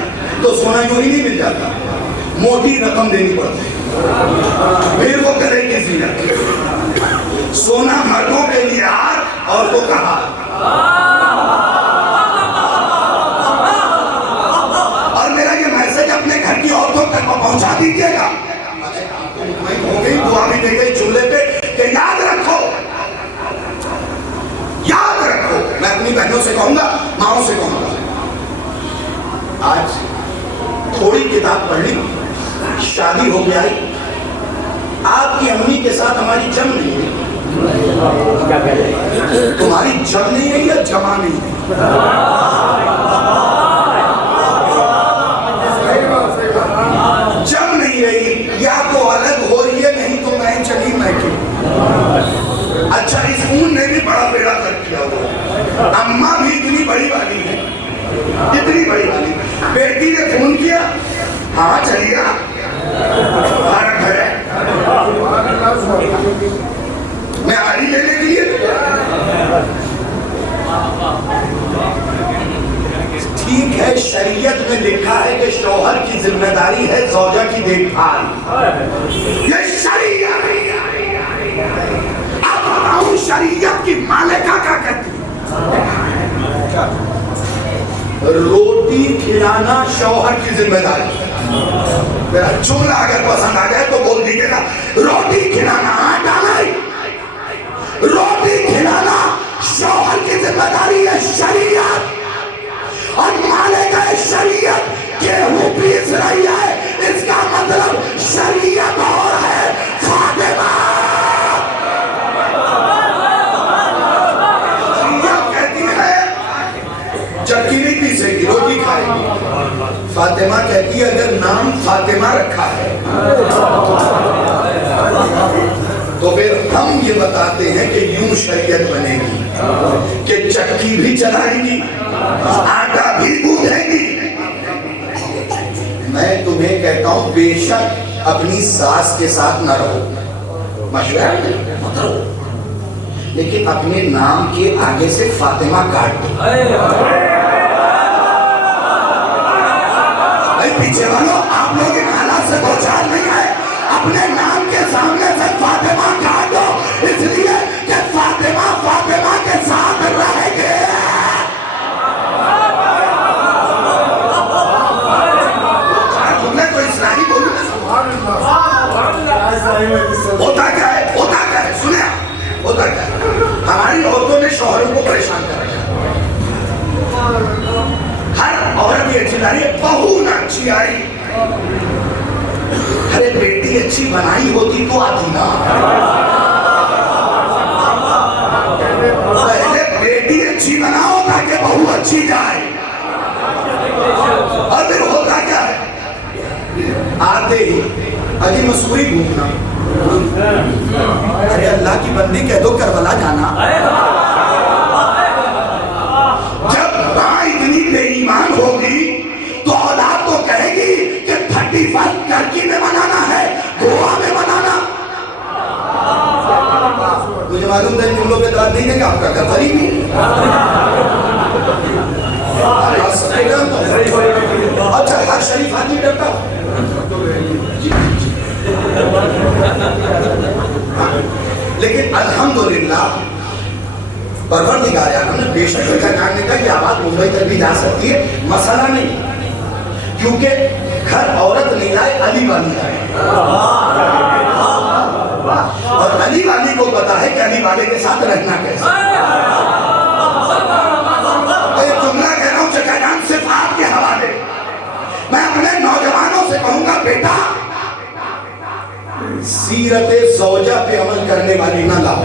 तो सोना यूं ही नहीं मिल जाता, मोटी रकम देनी पड़ती है, फिर वो करे की जीनत। सोना मर्दों के लिए हाथ, औरतों का हाथ। और मेरा ये मैसेज अपने घर की औरतों तक पहुंचा दीजिएगा। हो गई, दुआ भी दे गई जुमले पे कि याद रखो, याद रखो। मैं अपनी बहनों से कहूंगा, माओ से कहूंगा, आज थोड़ी किताब पढ़ ली, शादी हो गई, आपकी अम्मी के साथ हमारी जम नहीं रही। तुम्हारी जम नहीं रही या जमा नहीं रही? जम नहीं रही, या तो अलग हो रही है, नहीं तो मैं चली मैके। अच्छा, इस ऊन ने भी बड़ा बेड़ा कर किया हुआ। अम्मा भी इतनी बड़ी वाली है, इतनी बड़ी वाली। बेटी ने फोन किया, हाँ चलिए भारत है, मैं आरी लेने के लिए। ठीक है, शरीयत में लिखा है कि शौहर की जिम्मेदारी है ज़ौजा की देखभाल। ये शरीयत, अब बताऊं शरीयत की मालिका क्या कहती है? रोटी खिलाना शौहर की जिम्मेदारी। मेरा जुमला अगर पसंद आ जाए तो बोल दीजिएगा, रोटी खिलाना, आटा नहीं, रोटी खिलाना शौहर की जिम्मेदारी है। शरीयत और मालिका शरीयत गेहूं पीस रही है, इसका मतलब शरीयत और है फातिमा। शरीयत कहती है चक्की नहीं पीसेगी, रोटी खाएगी। फातिमा कहती है अगर नाम फातिमा रखा है तो फिर हम ये बताते हैं कि यूं शरीयत बनेगी कि चक्की भी चलाएगी, आटा भी गूंथेगी। मैं तुम्हें कहता हूं बेशक अपनी सास के साथ न रहो, मशवरा नहीं मत रहो, लेकिन अपने नाम के आगे से फातिमा काट दो। भाई पीछे वालों, आप लोग इन हालात से दो चार नहीं आए, अपने नाम के सामने से फातिमा काट दो, इसलिए कि फातिमा फातिमा के साथ रहेगी। तुमने तो इस्लामी बोलू होता क्या है, होता क्या है, सुने होता क्या है? हमारी औरतों ने शौहरों को परेशान कर रखा है। हर औरत ये चिल्ला रही है, बहू ना अच्छी आई। अरे बेटी अच्छी बनाई होती तो आती ना। पहले बेटी अच्छी बनाओ ताकि बहू अच्छी जाए। और फिर होता क्या है, आते ही अजी मसूरी घूमना, अरे अल्लाह की बंदी कह दो करबला जाना। जब माँ इतनी बेईमान होगी तो औलाद तो कहेगी कि 31 टर्की में बनाना है, गोवा में बनाना। मुझे मालूम था इन जुमलों पे दाद नहीं देगा, आपका घर गरीब ही। अच्छा, हर शरीफ आदमी डरता। लेकिन अल्हम्दुलिल्लाह परवरदिगार आलम ने बेशक का जानने का कि आवाज मुंबई तक भी जा सकती है, मसला नहीं, क्योंकि घर औरत नहीं लाए, अली वाली लाए। और अली वाली को पता है कि अली वाले के साथ रहना कैसे। एक जुमला कह रहा हूं चचाजान, सिर्फ आपके हवाले। मैं अपने नौजवानों से कहूंगा, बेटा सीरते ज़ौजा पे अमल करने वाली ना लाओ।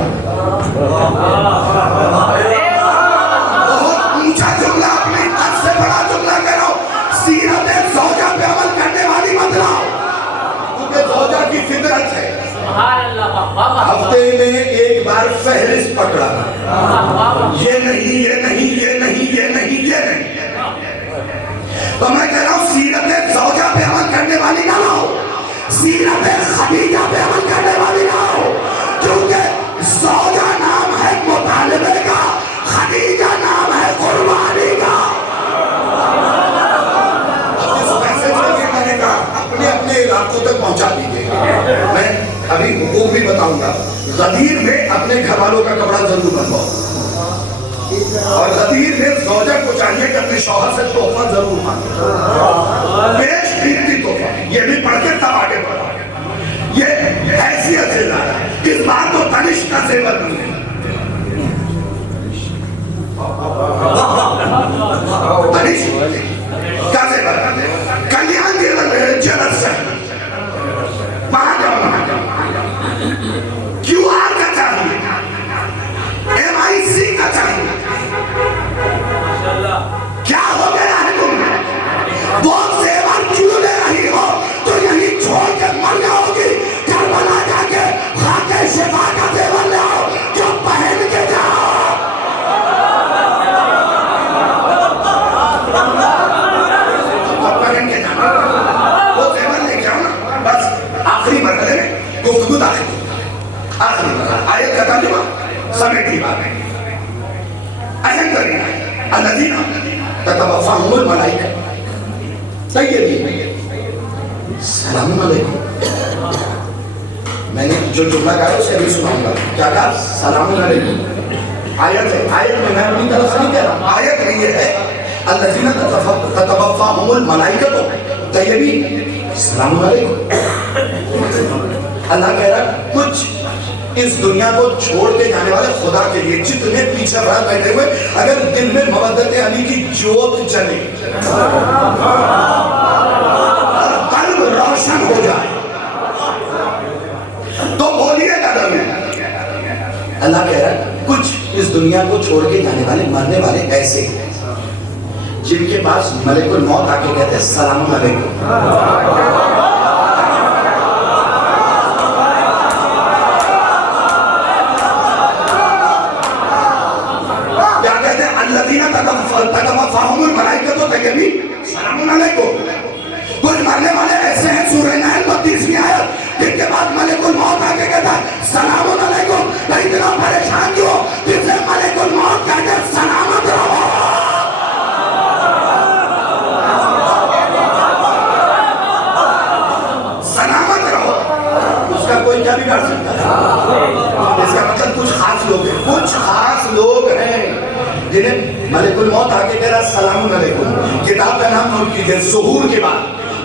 बहुत ऊंचा जुमला, अपनी हद से बड़ा जुमला कह रहा हूं, सीरते ज़ौजा पे अमल करने वाली मत लाओ, क्योंकि ज़ौजा की फितरत है हफ्ते में एक बार फहरिस्त पकड़ा, ये नहीं, ये नहीं, ये नहीं, ये नहीं, ये नहीं। सीरत खदीजा पे अमल करने वाली ना हो, क्योंकि ज़ौजा नाम है मुतालिबे का, खदीजा नाम है कुर्बानी का। अपने अपने इलाकों तक पहुंचा दीजिएगा। मैं अभी हुकूक भी बताऊंगा। गदीर में अपने घर वालों का कपड़ा जरूर बनवाओ, और गदीर में ज़ौजा को चाहिए कि अपने शौहर से तोहफा जरूर मांगे, बेश कीमती तोहफा। ये भी पढ़ के तब आगे बढ़ा। ये हैसियत से ला रहा है, इस बार तो तनिष्क का सेवन नहीं है। तनिष्क का सेवन, कल्याण के जलद से वहां जाओ, QR का चाहिए, MIC का चाहिए। क्या हो गया है तुम? वो सेवा क्यों ले रही हो? तो यही छोड़ के मर जाओगी। करबला जाके खाके शिफा का सेवा ले आओ, जो पहन के जाओ। पहन के जाओ, वो सेवा ले जाओ ना। बस आखिरी मरहले में गुफ्तगू दाखिल, आखिरी मरहला आयत का तर्जुमा समेटी बात है। अहम करिए अल्लज़ीना ततवफ़ाहुमुल मलाइका तय्यबीन सलामुन अलैकुम। मैंने जो जुमला कहा उसे अभी सुनाऊंगा। क्या कहा? सलामुन अलैकुम। आयत है, आयत में मैं अपनी तरफ से नहीं कह रहा, आयत में ये है अल्लज़ीना ततवफ़ाहुमुल मलाइका तय्यबीन सलामुन अलैकुम। अल्लाह कह रहा कुछ इस दुनिया को छोड़ के जाने वाले खुदा के लिए जितने पीछे बाहर बैठे हुए, अगर दिल में मवद्दत अली की जोत जले, कल्ब रोशन हो जाए, तो बोलिए कदम है। अल्लाह कह रहा है कुछ इस दुनिया को छोड़ के जाने वाले, मरने वाले ऐसे जिनके पास मलिकुल मौत आके कहते हैं सलाम अलैकुम। ततवफ़ाहुमुल मलाइका तय्यबीन सलामुन अलैकुम। कुछ मरने वाले ऐसे हैं, सूरह नहल 32वीं आयत, जिनके बाद मलिकुल मौत आके कहता है सलामुन अलैकुम। तो इतना परेशान क्यों जिससे मलिकुल मौत कहते हैं सलामत रहो। सलामत रहो, उसका कोई क्या बिगाड़ सकता है? इसका मतलब कुछ खास लोग हैं, कुछ खास लोग हैं जिन्हें मलिकुल मौत आके कह रहा सलामुन अलैकुम। किताब का नाम नोट कीजिए, ज़ुहूर के बाद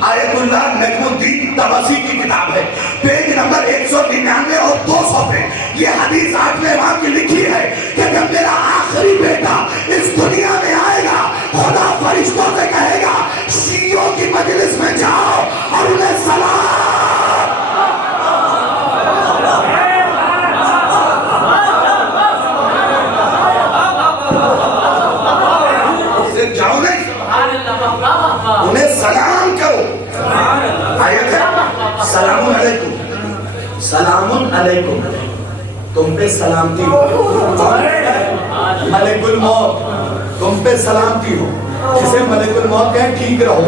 आयतुल्लाह नजमुद्दीन तबसी की किताब है, पेज नंबर 199 और 200 पे ये हदीस 8वें इमाम की लिखी है कि जब मेरा आखिरी बेटा इस दुनिया में आएगा, खुदा फरिश्तों से कहेगा शियों की मजलिस में जाओ और उन्हें सलाम। जाओ नहीं, उन्हें सलाम करो। आयत है सलामुन अलैकुम, सलामुन अलैकुम, तुम पे सलामती हो। मलिकुल मौत तुम पे सलामती हो, जिसे मलिकुल मौत कहे ठीक रहो।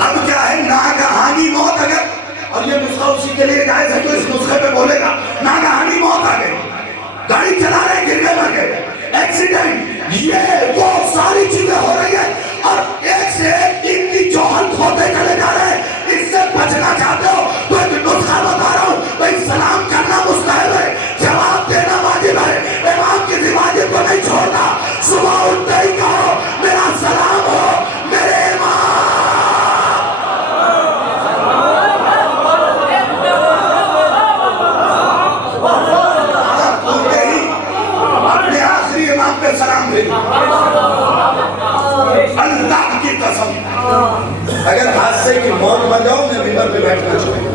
अब क्या है, नागहानी मौत अगर, और ये नुस्खा उसी के लिए जायज है जो इस नुस्खे पे बोलेगा, नागहानी मौत आ गई, गाड़ी चला रहे गिर गए, मर गए, एक्सीडेंट, ये वो सारी चीजें हो रही है, और एक से एक इनकी जोहर खोते चले जा रहे हैं। इससे बचना चाहते हो तो एक नुस्खा बता रहा हूं, भाई सलाम करना मुस्तहब है, जवाब देना वाजिब है। इमाम की वाजिब को नहीं छोड़ना, सुबह उठते ही कहो मेरा सलाम हो मेरे सलाम दे। अल्लाह की कसम, अगर हादसे की मौत मर जाओ मैं मिंबर पे बैठना चाहूंगा,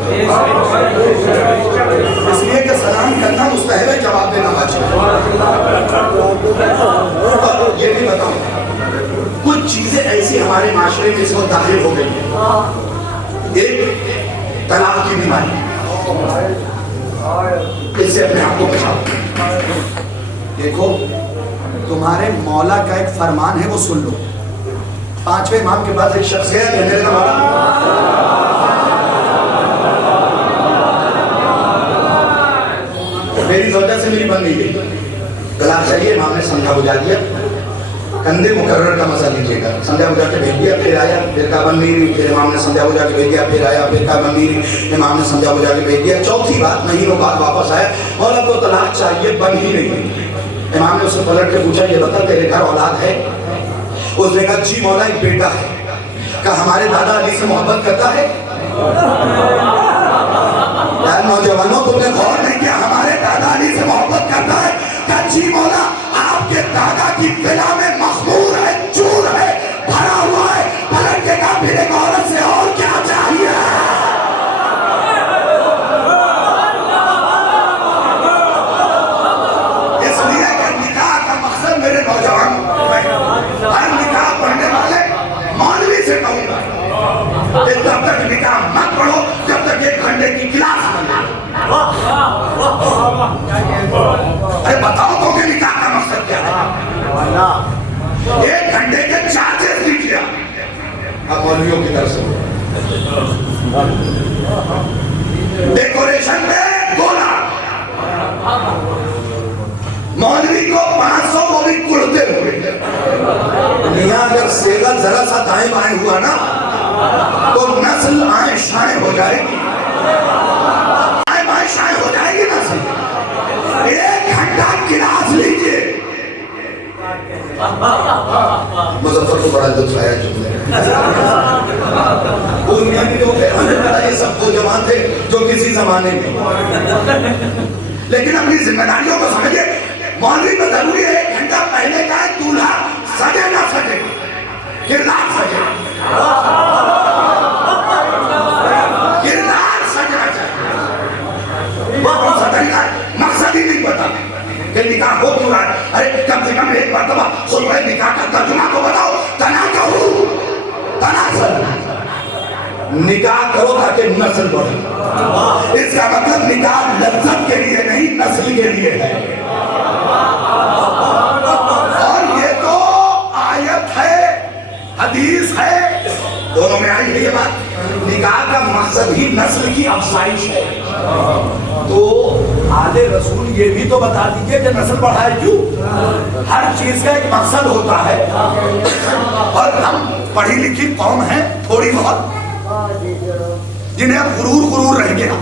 इसलिए कि सलाम करना मुस्तहब है, जवाब देना वाजिब है। ये भी बताऊं, कुछ चीजें ऐसी हमारे माशरे में इस वक्त दाखिल हो गई है। एक तलाक की बीमारी, इससे अपने आप को बचाओ। देखो तुम्हारे मौला का एक फरमान है, वो सुन लो। 5वें इमाम के पास एक शख्स गया, कहने लगा मेरी वजह से मेरी बंदी गई, गला चाहिए। इमाम ने समझा बुझा दिया, कंधे मुकर्रर का मसा लीजिएगा, समझा बुझा के भेज दिया। फिर आया, फिर का बन नहीं रही, फिर इमाम ने समझा बुझा के भेज दिया। फिर आया, फिर का बन नहीं रही, इमाम ने समझा बुझा के भेज दिया। चौथी बात महीनों बाद वापस आया और अब तो तलाक चाहिए, बन ही नहीं रही। इमाम ने उससे पलट के पूछा, ये बता तेरे घर औलाद है? उसने कहा जी मौला एक बेटा है। कहा हमारे दादा अली से मोहब्बत करता है? नौजवानों तुमने गौर नहीं किया, हमारे दादा अली से मोहब्बत करता है? कहा जी मौला आपके दादा की बिला में मखमूर है, चूर है, भरा हुआ है। पलट के कहा फिर एक औरत से और क्या चाहिए? इसलिए कि निकाह का मकसद मेरे नौजवान, हर निकाह पढ़ने वाले मौलवी से कहूंगा कि तब तक निकाह मत पढ़ो जब तक 1 घंटे की क्लास न ले। अरे बताओ तो कि निकाह का मकसद क्या है? 1 घंटे के चार्जेस दीजिए आप मौलवियों की तरफ से। डेकोरेशन पे 2 लाख, मौलवी को 500, वो भी कुड़ते हुए। यहाँ अगर सेगा जरा सा दाएं बाएं हुआ ना तो नस्ल आए शाए हो जाएगी, आए बाएं शाए हो जाएगी नस्ल। 1 घंटा क्लास लीजिए। मुजफ्फर को बड़ा दुख आया जुमले ये सब वो जवान थे जो किसी जमाने में, लेकिन अपनी जिम्मेदारियों को समझिए। मौलवी में जरूरी है 1 घंटा पहले का दूल्हा सजे ना सजे, किरदार सजे, किरदार सजना चाहिए। वो कौन सा तरीका है? मकसद ही नहीं पता कि निकाह हो क्यों रहा है। अरे कम से कम एक मरतबा खुद निकाह का तर्जुमा को बताओ। निकाह करो ताकि नस्ल बढ़े। इसका मतलब निकाह लज्जत के लिए नहीं, नस्ल के लिए है। और ये तो आयत है, हदीस है, दोनों में आई है ये बात। निकाह का मकसद ही नस्ल की अफजाइश है। तो आले रसूल ये भी तो बता दीजिए कि नस्ल बढ़ाए क्यों? हर चीज का एक मकसद होता है। और हम पढ़ी लिखी कौम है थोड़ी बहुत, जिन्हें अब गुरूर रह गया।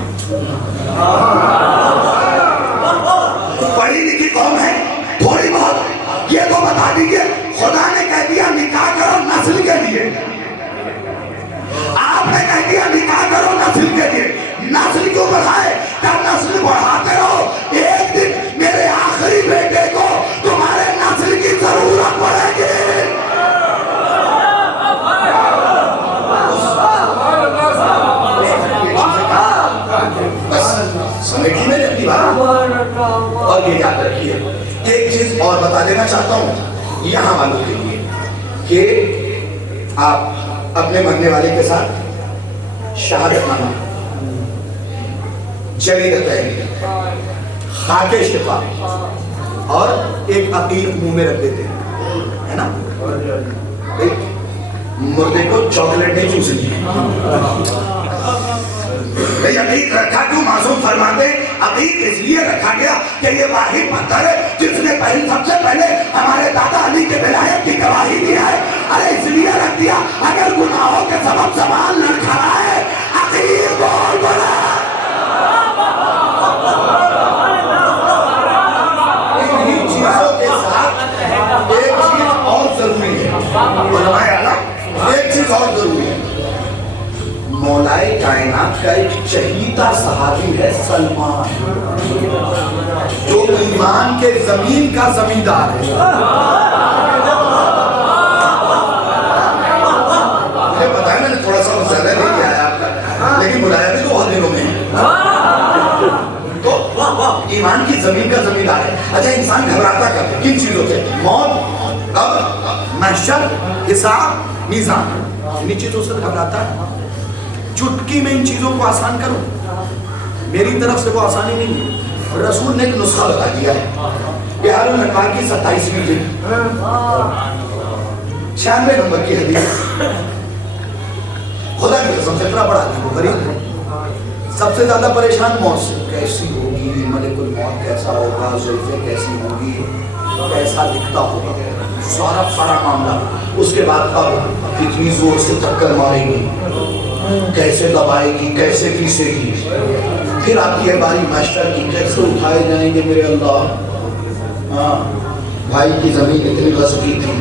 पढ़ी लिखी कौम है थोड़ी बहुत, ये तो बता दीजिए खुदा ने कह दिया निकाह करो नस्ल के लिए, आपने कह दिया निकाह करो नस्ल के लिए। नस्ल क्यों बढ़ाए? जब नस्ल बढ़ाते रहो, एक दिन मेरे आखिरी बेटे को तुम्हारे नस्ल की जरूरत पड़ेगी। समेटी में अपनी बात और ये याद रखिए। एक चीज और बता देना चाहता हूं यहां वालों के लिए कि आप अपने मरने वाले के साथ शहादतनामा, जलील खाके शिफा और एक अकीक मुंह में रख देते हैं, है ना? मुर्दे को चॉकलेट नहीं चूसनी है। अकीक रखा क्यों? मासूम फरमाते अकीक इसलिए रखा गया कि ये वाहिद पत्थर है जिसने सबसे पहले हमारे दादा अली के विलायत की गवाही दी है। अरे इसलिए रख दिया अगर गुनाहों के सबब सवाल न खड़ा है। अकीक बोल बोला इन चीजों के साथ एक चीज और जरूरी है। एक चीज और जरूरी है। मौलाए कायनात का एक चहीता सहाबी है सलमान, जो ईमान के जमीन का जमींदार है। मुझे पता है मैंने थोड़ा सा ज्यादा नहीं किया है आपका, लेकिन बुलाया भी तो बहुत दिनों में। तो ईमान की जमीन का जमींदार है। अच्छा, इंसान घबराता कब? किन चीजों से? मौत, कब्र, महशर, हिसाब, मीज़ान, इन्हीं चीजों से घबराता है। चुटकी में इन चीजों को आसान करो, मेरी तरफ से वो आसानी नहीं है। रसूल ने एक नुस्खा बता दिया है। बिहारुल अनवार की 27वीं जिल्द 96 नंबर की हदीस। खुदा की कसम से इतना बड़ा आदमी गरीब सबसे ज्यादा परेशान मौत से, कैसी होगी मलिकुल मौत, कैसा होगा, जुल्फे कैसी होगी, कैसा दिखता होगा, सारा मामला। उसके बाद कब कितनी जोर से टक्कर मारेगी, कैसे दबाएगी, कैसे पीसेगी। फिर आती है बारी महशर की, कैसे उठाए जाएंगे मेरे अल्लाह। हाँ, भाई की जमीन इतनी गसकी थी,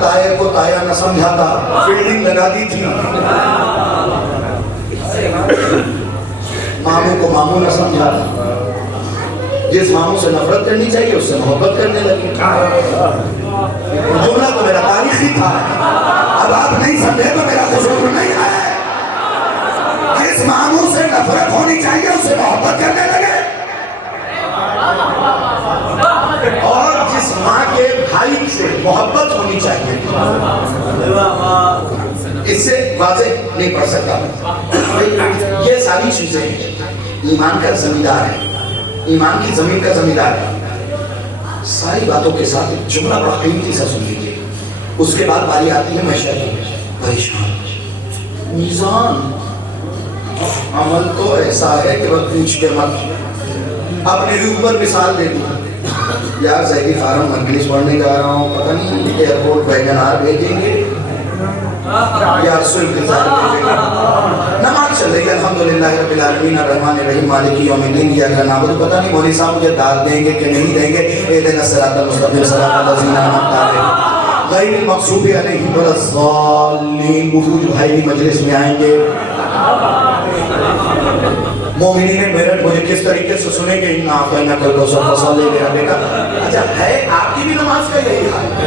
ताये को ताया न समझा था, बिल्डिंग लगा दी थी। मामू को मामू न समझा, जिस मामू से नफरत करनी चाहिए उससे मोहब्बत करने लगे। जुमला तो मेरा तारीखी था, अब आप नहीं समझे तो मेरा कसूर नहीं है। जिस मामू से नफरत होनी चाहिए उससे मोहब्बत करने लगे, और जिस माँ के भाई से मोहब्बत होनी चाहिए, इससे वाज़ेह नहीं पढ़ सकता। ये सारी चीजें ईमान का जमींदार है, ईमान की जमीन का जमींदार है। सारी बातों के साथ एक जुमला बड़ा कीमती सा सुन लीजिए। उसके बाद बारी आती है महशर की। परेशान मीज़ान, अमल तो ऐसा है कि वह पूछ के मत। अपने ऊपर मिसाल दे दूँ यार, ज़ैदी फार्म मजलिस पढ़ने जा रहा हूँ, पता नहीं एयरपोर्ट वैगनार भेजेंगे या सुल्क भेजेंगे। नमाज चल रही है अल्हम्दुलिल्लाह रब्बिल आलमीन अर्रहमानिर रहीम मालिकी यौमिद्दीन, या क्या नाम पता नहीं मौलवी साहब मुझे दाद देंगे कि नहीं देंगे। इहदिना सिरातल मुस्तकीम सिरातल लज़ीना अनअमता अलैहिम गैरिल मग़ज़ूबि अलैहिम वलज़्ज़ाल्लीन। बुज़ुर्ग भाई भी मजलिस में आएंगे। मोमिनीन मेरठ मुझे किस तरीके से सुनेंगे, इन आफ़ैना कल कौसर फसल्ली लिरब्बिका। अच्छा है, आपकी भी नमाज का यही हाल है,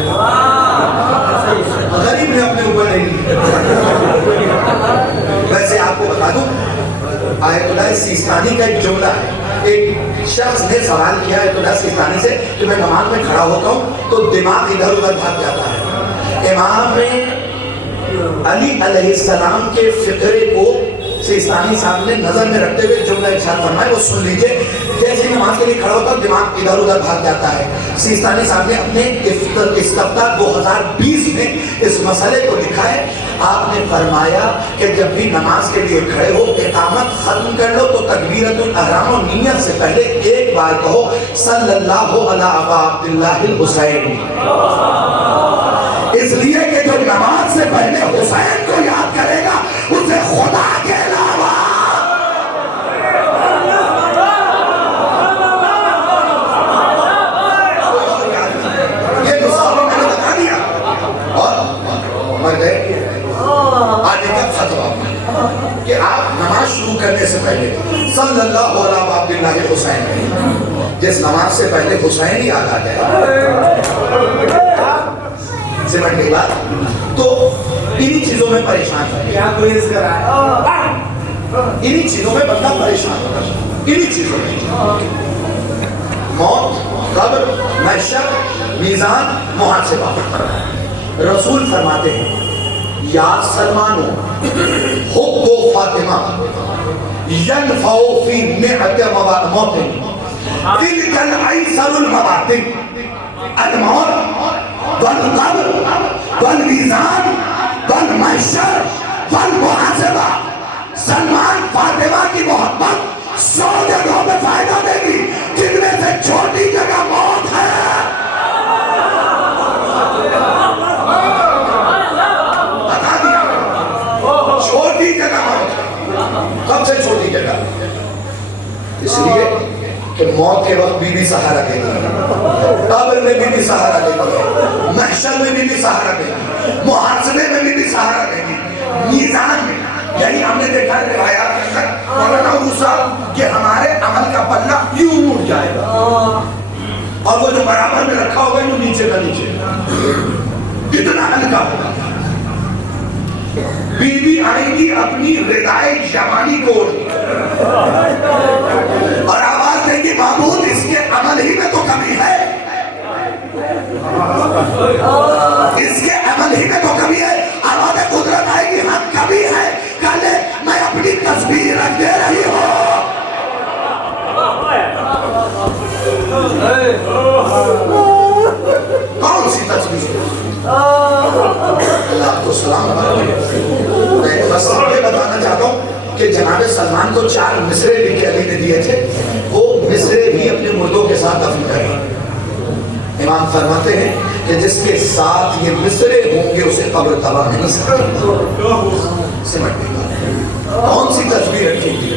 गरीब ने अपने ऊपर नहीं ली। वैसे आपको बता दूं, आयतुल्लाह सिस्तानी का एक जुमला है। एक शख्स ने सवाल किया आयतुल्लाह सिस्तानी से कि मैं नमाज में खड़ा होता हूँ तो दिमाग इधर उधर भाग जाता है। इमाम ने अली अलैहिस्सलाम के फिक्रे को सिस्तानी साहब ने नजर में रखते हुए जुमला इरशाद फरमाया, वो सुन लीजिए। जैसे नमाज के लिए खड़ा होता दिमाग इधर उधर भाग जाता है। सिस्तानी साहब ने अपने इफ्तिताह 2020 में इस मसले को लिखा है। आपने फरमाया कि जब भी नमाज के लिए खड़े हो, इकामत खत्म कर लो तो तकबीरतुल अहराम और नियत से पहले एक बार कहो सल्लल्लाहु अला अबा अब्दुल्लाहिल हुसैन, इसलिए कि जो नमाज से पहले हुसैन को याद करेगा उसे खुदा के अलावा ये नुस्खा मैंने बता दिया। और मर गए। आज का फतवा कि आप नमाज शुरू करने से पहले सल्लल्लाहु अलैहि अब्दुल्लाहिल हुसैन, जिस नमाज से पहले हुसैन ही याद आ जाए सिमट के बाद, तो इन्हीं चीजों में परेशान है। इन्हीं चीजों में बंदा परेशान होगा, इन्हीं चीजों में मौत, कब्र, महशर, मीज़ान, मुहासिबा। रसूल फरमाते हैं या सलमानो हुब्बु फातिमा यनफ़उ फी मिअत मौतिन तिलकल ऐसरुल मवातिन अल मौत वल कब्र वल मीज़ान वल महशर वल मुहासिबा। सलमान फातिमा की मोहब्बत 100 जगहों पे फायदा देगी, जिनमें से छोटी जगह मौत है। बता दिया, छोटी जगह मौत, सबसे छोटी जगह। इसलिए कि मौत के वक्त बीवी सहारा देगी, कब्र में बीवी सहारा देगी, महशर में बीवी सहारा देगी, मुहासबे में बीवी सहारा देगी, मीज़ान में। यही हमने देखा है रिवायात के अंदर मौलाना साहब कि हमारे अमल का पल्ला यूं उठ जाएगा और वो जो बराबर में रखा होगा यूं नीचे का नीचे, कितना हल्का होगा। बीवी आएगी अपनी रिदाए जवानी को और आवाज देगी मामूद इसके अमल ही में तो कमी है, इसके अमल ही में तो कमी है। आवाज कुदरत आएगी हम कमी है, कल मैं अपनी तस्वीर रख दे रही हूं। इमाम फरमाते हैं कि जिसके साथ ये मिसरे होंगे उसे कब्र तबाह नहीं सिमट देगा। कौन सी तस्वीर रखेगी?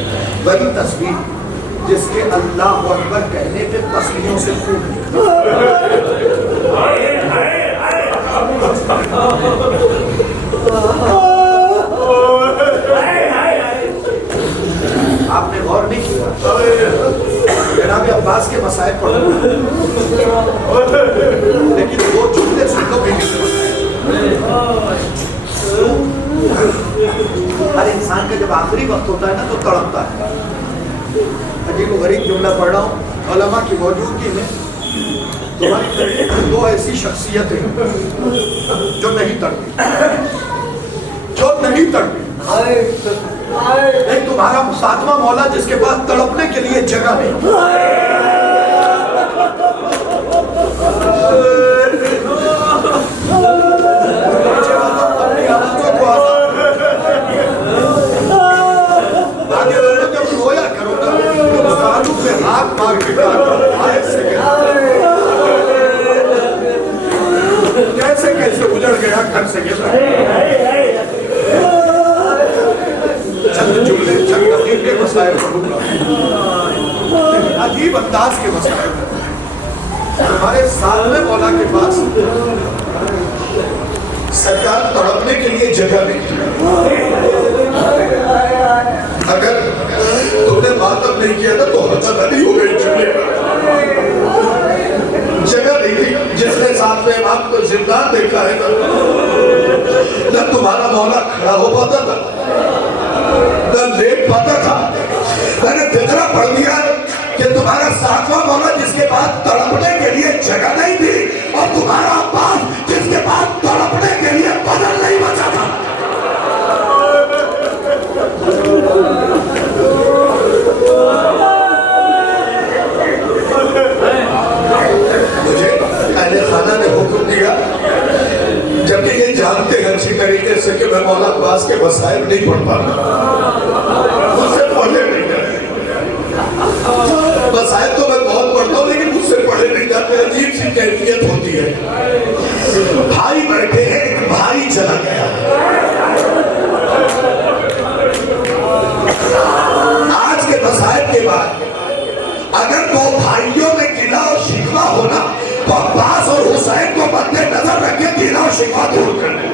वही तस्वीर जिसके अल्लाह अकबर कहने पे पसलियों से खून आपने गौर नहीं किया? जनाब अब्बास के मसाइब पढ़ो, लेकिन वो जुमले सुन लो बीबी से। हर इंसान का जब आखिरी वक्त होता है ना तो तड़पता है। अजीब गरीब जुमला पढ़ रहा हूँ, उलमा की मौजूदगी में तुम्हारी दो ऐसी शख्सियतें जो नहीं तड़पी, एक तुम्हारा सातवां मौला जिसके पास तड़पने के लिए जगह नहीं। आगे जब रोया करो ना तो सालू पे हाथ मार के कैसे कैसे उजड़ गया घर से चंद जुमले चंद अजीब के मसाइल पढ़ूंगा, अजीब अंदाज के मसाइल। हमारे सामने मौला के पास सरकार तड़पने के लिए जगह नहीं। अगर तुमने बात अब नहीं किया ना तो हरकत नहीं हो गई। जगह नहीं थी। जिसने साथ में बाप को जिंदान देखा है ना तुम्हारा मौला खड़ा हो पाता था न लेट पाता था। मैंने फिक्रा पढ़ दिया कि तुम्हारा सातवां मौला जिसके पास तड़पने के लिए जगह नहीं थी और तुम्हारा बाप जिसके पास तड़पने के लिए बदल नहीं बचा था। मुझे अहले खाना ने हुक्म दिया, जबकि ये जानते हैं अच्छी तरीके से कि मैं मौला अब्बास के मसाइल नहीं पढ़ पाता, मुझसे पढ़े नहीं जाते। मसाइल तो मैं बहुत पढ़ता हूँ लेकिन मुझसे पढ़े नहीं जाते। अजीब सी कैफियत होती है। भाई बैठे हैं, एक भाई चला गया। आज के मसाइल के बाद अगर दो भाइयों में गिला और शिकवा होना तो अब्बास और हुसैन को मद्दे नजर रखे गिला और शिकवा दूर करने।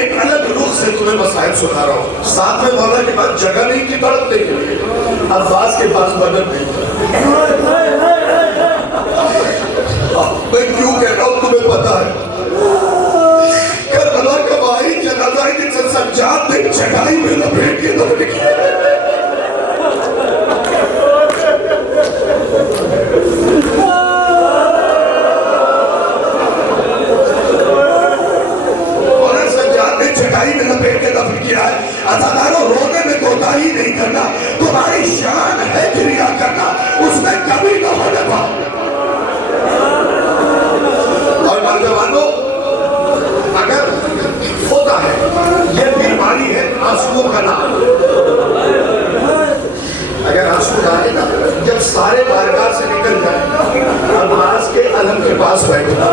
एक अलग रूप से तुम्हें मसाइल सुना रहा हूँ। साथ में मौला के पास जगह नहीं थी तड़पने के लिए, अब्बास के पास बदन नहीं था। मैं क्यों कह रहा हूँ तुम्हें पता है? करबला का भाई जनाजा जिसे सज्जाद ने चढ़ाई में लपेट के दबने की। अदादारों रोने में कोताही नहीं करना, तुम्हारी शान है क्रिया करना, उसमें कभी न होने पाओ। और नौजवानों, अगर होता है ये बीमारी है आंसुओं का नाम। अगर आंसू आए ना जब सारे बारगाह से निकल जाए, अब्बास के अलम के पास बैठना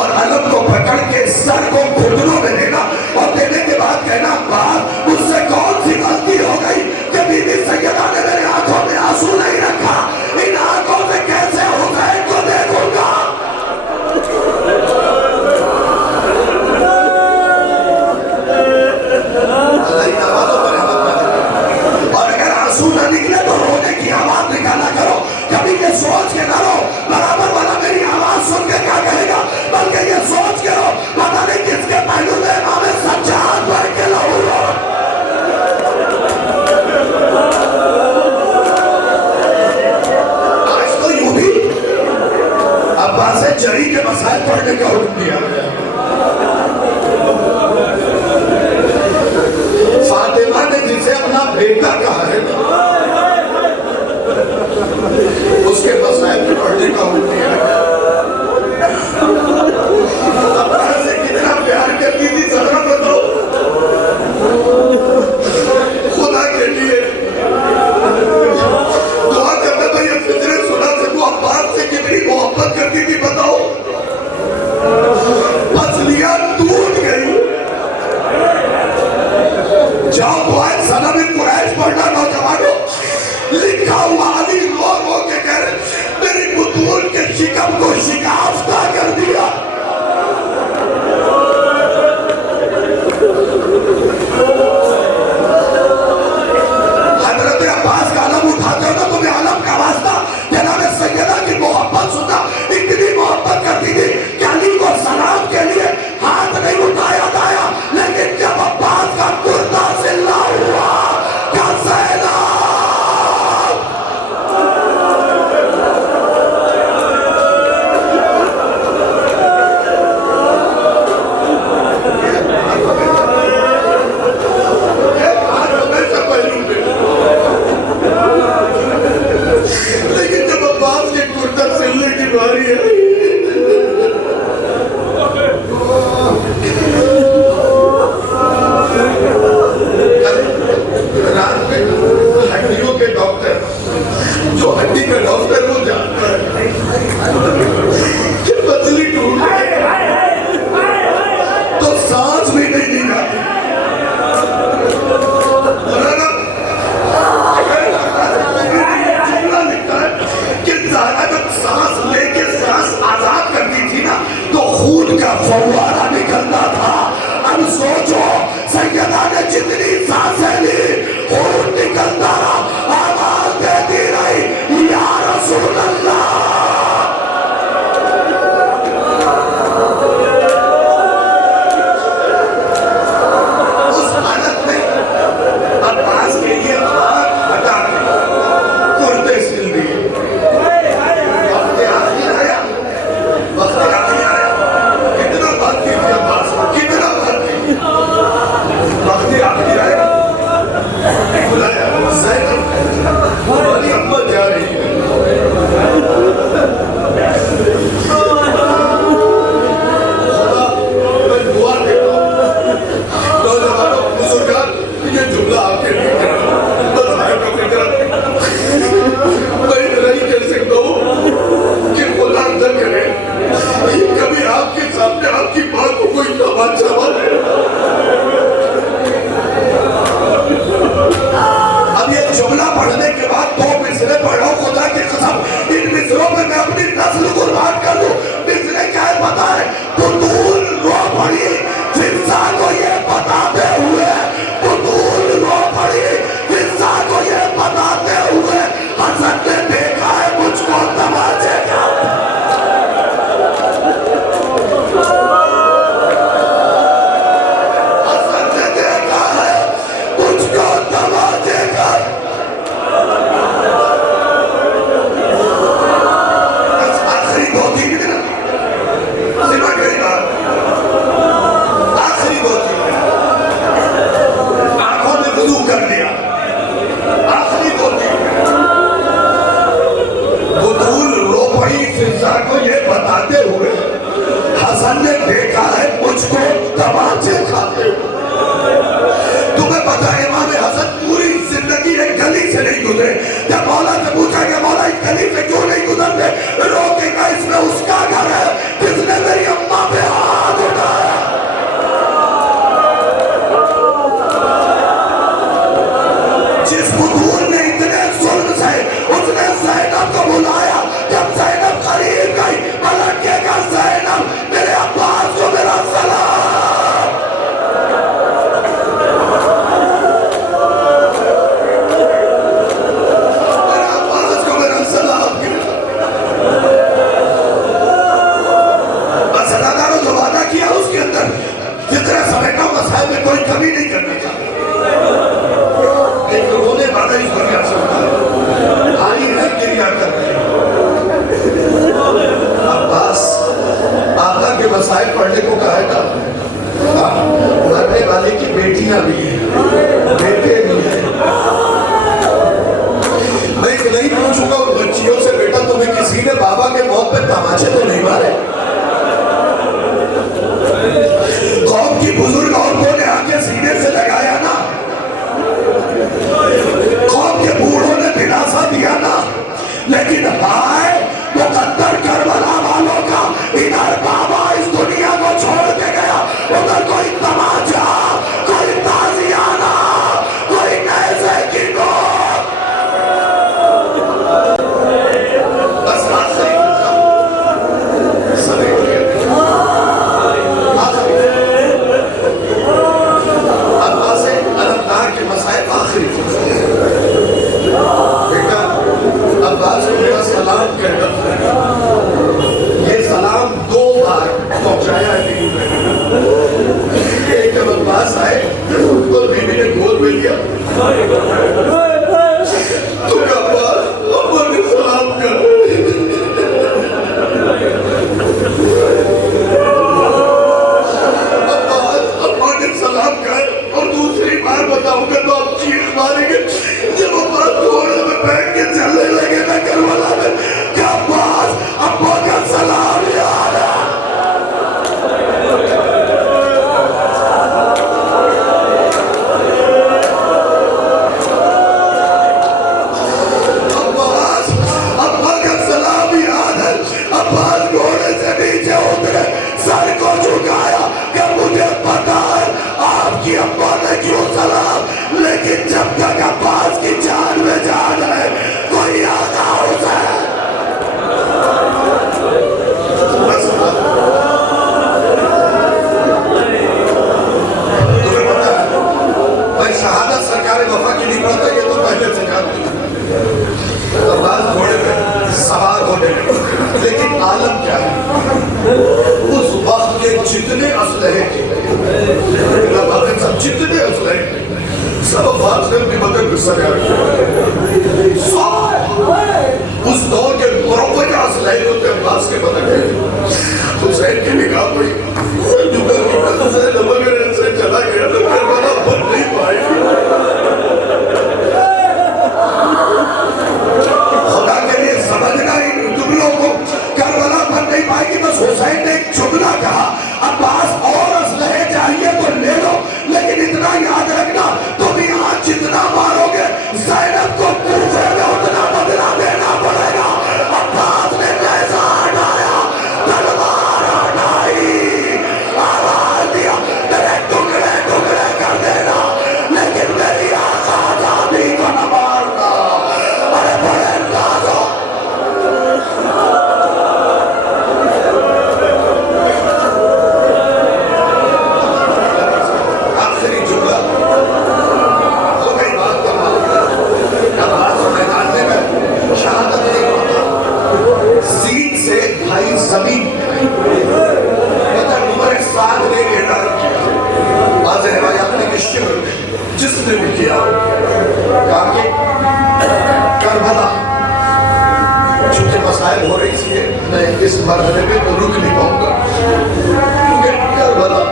और अलम को पकड़ के सर को घुटनों में देना और देने के बाद कहना, बाप मुझसे कौन सी गलती जाओ दुआए सनम कुरैश पढ़ना नौजवानों। लिखा हुआ अली रो रो के कह रहे मेरी बुतूल के शिकम को शिकाफ्ता कर दिया। हजरत अब्बास का आलम उठाते हो ना तुम्हें आलम का वास्ता जनाब सैयदा की मोहब्बत सुना, इतनी मोहब्बत करती थी कि अली को सलाम के लिए हाथ नहीं उठाया जाया, लेकिन जब अब्बास का कुर्ता जिल्ला हुआ क्या सैदा लेकिन जब अब्बास के कुर्ता सिलने की बारी है रात में हड्डियों के डॉक्टर, जो हड्डी का डॉक्टर वो जानता है कि पसली टूट गई तो सांस भी नहीं ली जाती। लिखता है कि ज़ारा जब सांस लेके सांस आजाद करती थी ना तो खून का फव्वारा निकलता था। अब सोचो सैयदा ने जितनी सांसें ली खून निकलता रहा, आवाज देती रही या रसूल अल्लाह। उस हालत में अब्बास के लिए हाथ हटा के कुर्ते सिल दिए। वक्त आखिर आया, वक्त आखिर आया। कितना बात की थी अब्बास, कितना बात की। वक्त आखिर आया, बुलाया ज़ैनब, हमारी अम्मा जा रही है। खुदा, मैं दुआ देता हूँ नौजवानों बुजुर्गान, ये जुमला आपके लिए कह रहा हूं। बस भाई का फिक्र मैं इतना ही कह सकता हूँ कि खुदा न करे कभी आपके सामने आपकी माँ को कोई तमाचा मारे। अब ये जुमला पढ़ने के बाद 2 मिसरे पढ़ो, खुदा की कसम इन मिसरों में मैं अपनी नस्ल कुर्बान कर दूं। मिसरे क्या है पता है? बुतूल रो पड़ी फिजा को ये बताते हुए, बुतूल रो पड़ी फिजा को ये बताते हुए हसन ने देखा है मुझको तमाचे का। हसन ने देखा है मुझको तमाचे का। आखिरी 2-3 मिनट सिमट गई बात। आखिरी 2-3 मिनट आंखों ने वुज़ू कर लिया। आखिरी 2-3 मिनट बुतूल रो पड़ी फिजा को ये बताते हुए हसन ने देखा है मुझको तमाचे खाते हुए। तुम्हें पता है इमाम हसन पूरी जिंदगी एक गली से नहीं गुजरे। जब मौला से पूछा कि मौला इस गली से क्यों नहीं गुजरते, रोकेगा इसमें उसका घर है जिसने मेरी अम्मा पे हाथ उठाया। जिस बुतूल ने इतने जुल्म से उसने ज़ैनब को बुलाया, जब ज़ैनब करीब गई पलट के कहा ज़ैनब मेरे अब्बास को मेरा सलाम। मेरे अब्बास को मेरा सलाम किया। बस अदादारों जो वादा किया उसके अंदर जितने समेटा मसाइल में कोई कमी नहीं करनी चाहिए। एक रोने वाला इस दुनिया से होता है, हारी है क्रिया कर रहे हैं। अब्बास आका के मसाइल पढ़ने को कहा था। मरने वाले की बेटियां भी हैं, बेटे भी हैं। मैं नहीं पूछूंगा उन बच्चियों से, बेटा तुम्हें किसी ने बाबा के मौत पे तमाचे तो नहीं मारे? कौम की बुजुर्ग औरतों ने आके सीने से लगाया ना, कौम के बूढ़ों ने दिलासा दिया ना, लेकिन हाय मुकद्दर करबला वालों का, इधर बाबा इस दुनिया को छोड़ के गया, उधर कोई तमाचा कोई ताजियाना सलाम कर और दूसरी बार बताऊंगा तो आप चीख मारेंगे। जब अब्बास घोड़े में बैठ के चलने लगे ना करबला में, क्या अब्बास अब्बा का सलाम याद है। अब्बास अब्बा का सलाम याद है। अब्बास घोड़े से नीचे उतरे, सर को झुकाया कि मुझे पता है आपकी अब्बा ने क्यों सलाम, लेकिन जब तक अब्बास की जान में जान है कोई आगा उसे। तुम्हें पता है भाई, शहादत सरकार वफा की नहीं पड़ता, ये तो पहले से जानते हैं। अब्बास घोड़े पे सवार होने लगे, लेकिन आलम क्या है, उस वक्त के जितने असलहे थे, सब जितने असलहे थे, सब अब्बास ने अपनी मदद में सजा रखे। उस दौर के मुरव्वजा असलहे होते अब्बास के मदद में। हुसैन की निगाह कोई से चला गया तो करबला बन नहीं पाएगी। खुदा के लिए समझना ही जुमलों को, करबला बन नहीं पाएगी। बस हुसैन ने एक जुमला कहा, अब्बास और असलहे चाहिए तो ले लो, लेकिन इतना याद रखना तुम यहाँ जितना मारोगे ज़ैनब को कूफे में उतना बदला देना पड़ेगा। अब्बास ने जैसा हटाया तलवार हटाई, आवाज दिया तेरे टुकड़े टुकड़े कर देना, लेकिन मेरी आजादी को न मारना। अरे बड़े अंदाज हो। आखिरी जुमला हो गई बात कमाल की। अब्बास मैदान में गए, शहादत नहीं होता, सीट से भाई जमीन पता उम्र साथ में घेरा किया। बाज़ रिवायात में कि शिब्र जिसने भी किया, कहा कि करबला चूंकि मसाइल हो रही थी, मैं इस मरहले में तो रुक नहीं पाऊंगा, क्योंकि करबला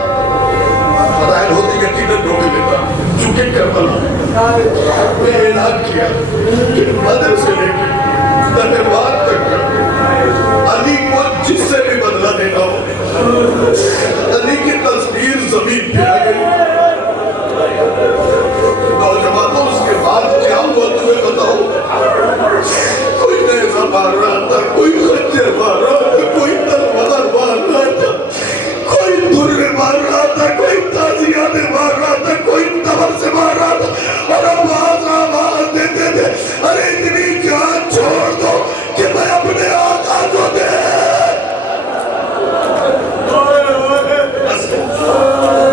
मसाइल होती गति में रोक लेता। चूंकि करबला मैं ऐलान किया कि बदर से लेकर तलवार तक अली को जिससे भी बदला देना हो, अली की तस्वीर जमीन पे आ गई। नौजवानों, उसके बाद क्या हुआ तुम्हें बताओ। कोई नेज़ा मार रहा था, कोई खंजर मार रहा था, कोई तलवार मार रहा था, कोई दुर्रे मार रहा था, कोई ताजिया में मार रहा था, कोई तबर से मार रहा था, और आवाज देते थे, अरे इतनी जान छोड़ दो कि मैं अपने आका को दे।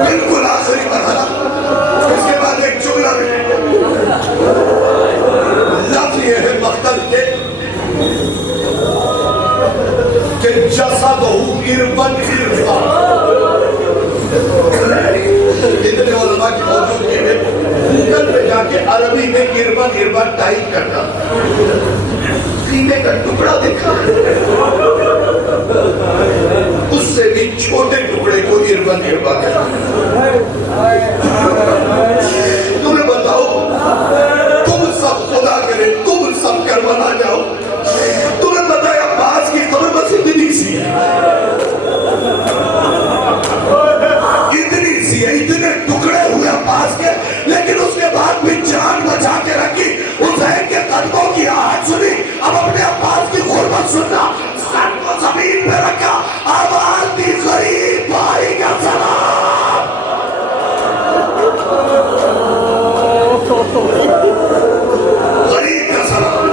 बिल्कुल आखिरी मरहला। इसके बाद एक जुमला मिलेगा, लफ्ज़ ये है मख्तल के कि जसदहु इरबन इरबा। इतने उलमा की मौजूदगी में गूगल पे जाके अरबी में इरबन इरबा टाइप करना, सीने का टुकड़ा देखा, उससे भी छोटे टुकड़े को इरबन इरबा कहते हैं। तुम्हें बताओ, तुम सब खुदा करे तुम सब करबला जाओ, तुम्हें पता है अब्बास की खबर बस इतनी सी है, इतनी सी है, इतने टुकड़े हुए अब्बास के, लेकिन उसके बाद भी जान बचा के रखी। हुसैन के कदमों की आहट सुनी, अब अपने अब्बास की गुर्बत सुनना, सर को जमीन पे रखा, आवाज दी गरीब भाई का सलाम। गरीब का सलाम,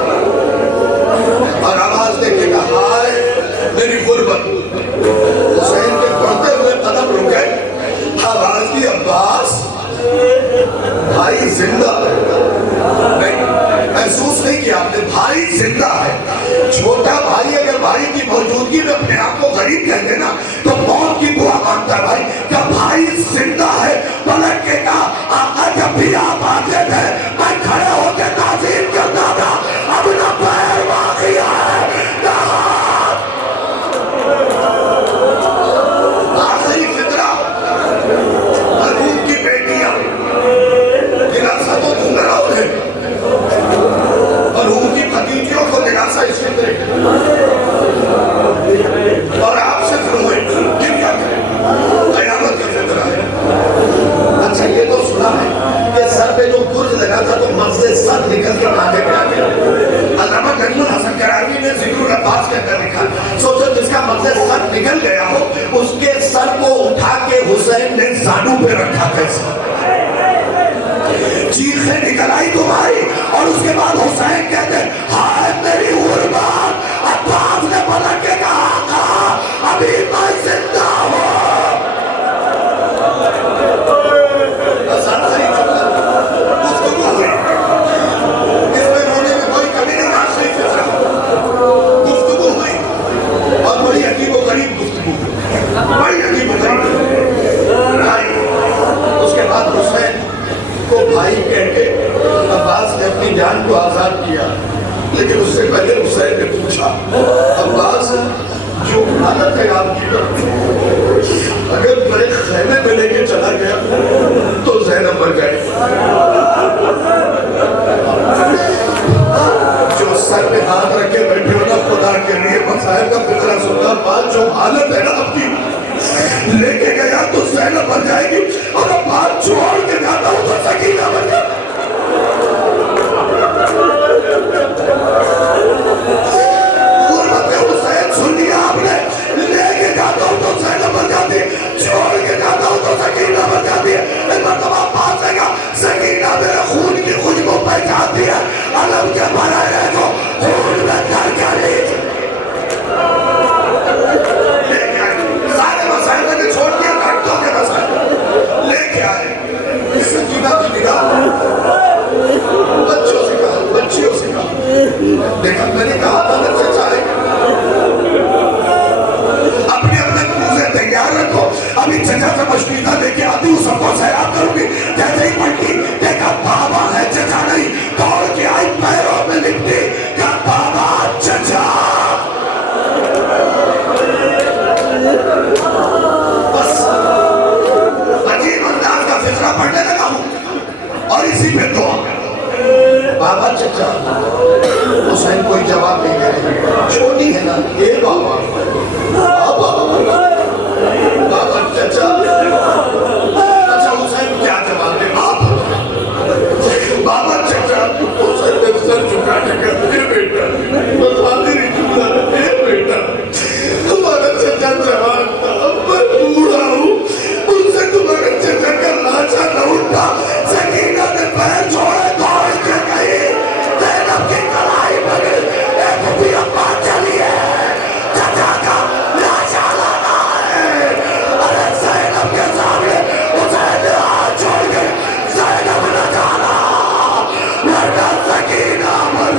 और आवाज देके कहा, हाय मेरी गुर्बत। हुसैन के बढ़ते हुए कदम रुके, आवाज दी, अब्बास भाई जिंदा है। महसूस नहीं किया आपने, भाई जिंदा है। छोटा भाई अगर भाई की मौजूदगी में अपने आप को गरीब कह देना तो मौत की दुआ मांगता है। भाई क्या भाई जिंदा है? पलट के कहा, आका जब भी आप आते थे मैं खड़े होकर ताज़ीम करता था, अब ना पैर बाकी है ना हाथ। आखिरी फितरा, मरहूम की बैठा कैसे? चीखें निकल आई तुम्हारी और उसके बाद हुसैन कहते हाय मेरी गुर्बात। अब्बास ने पलट के कहा अभी मैं जिंदा हूं। गुफ्तगू हुई, इसमें रोने में कोई कमी नहीं, आंख नहीं फिस रहा। गुफ्तगू हुई और बड़ी अजीबोगरीब गुफ्तगू, बड़ी अजीबोगरीब। उसके बाद हुसैन को भाई कह के अब्बास ने अपनी जान को आजाद किया, लेकिन उससे पहले हुसैन ने पूछा अब्बास जो हालत है आपकी, अगर मैं खैमे में लेके चला गया तो ज़ैनब मर जाए, जो सर में हाथ रखे बैठे हो ना खुदा के लिए मसाइल का फिक्रा सुनता, बात जो हालत है ना आपकी, लेके गया तो ज़ैनब मर जाएगी और अब बात छोड़ के जाता हूं तो सकीना मर जाएगी। हुसैन सुन लिया आपने, लेके जाता हूं तो ज़ैनब मर जाती, छोड़ के जाता हूं तो सकीना मर जाती है। एक मरतबा पास आएगा, सकीना मेरे खून की खुशबू पहचानती है, अलम के भरे को खून में डर कर सारे मसाइल के छोड़ दिया, घंटों के मसाइल लेके आए। सकीना की निगाह बच्चों से कहा, बच्चियों से कहा, देखा मैंने कहा था बच्चे चाहे अपने अपने पूजे तैयार रखो, अभी चचा से मशकीदा लेके आती हूँ, सबको सैराब करूंगी। जैसे ही पलटी देखा बाबा है, चचा नहीं, दौड़ के आई पैरों में लिपटी, क्या बाबा चचा। बस अजीब अंदाज का फिक्रा पढ़ने लगा हूं और इसी पे तो बाबा चचा। हुसैन कोई जवाब नहीं दे, छोटी है ना ये बाबा, बाबा बाबा चचा। अच्छा हुसैन क्या जवाब दे, बाबा चचा। हुसैन ने सर झुका के कहते बेटा, बेटा तुम्हारा चचा जवान था, मैं बूढ़ा हूँ, मुझसे तुम्हारे चचा का लाशा न उठा। सकीना ने पैर छोड़े, दौड़ के गई, ज़ैनब की कलाई पकड़ी, एक भी अम्मा चली है, चचा का लाशा लाना है। अरे ज़ैनब के सामने हुसैन ने हाथ छोड़ के ज़ैनब न जाना, वरना सकीना मर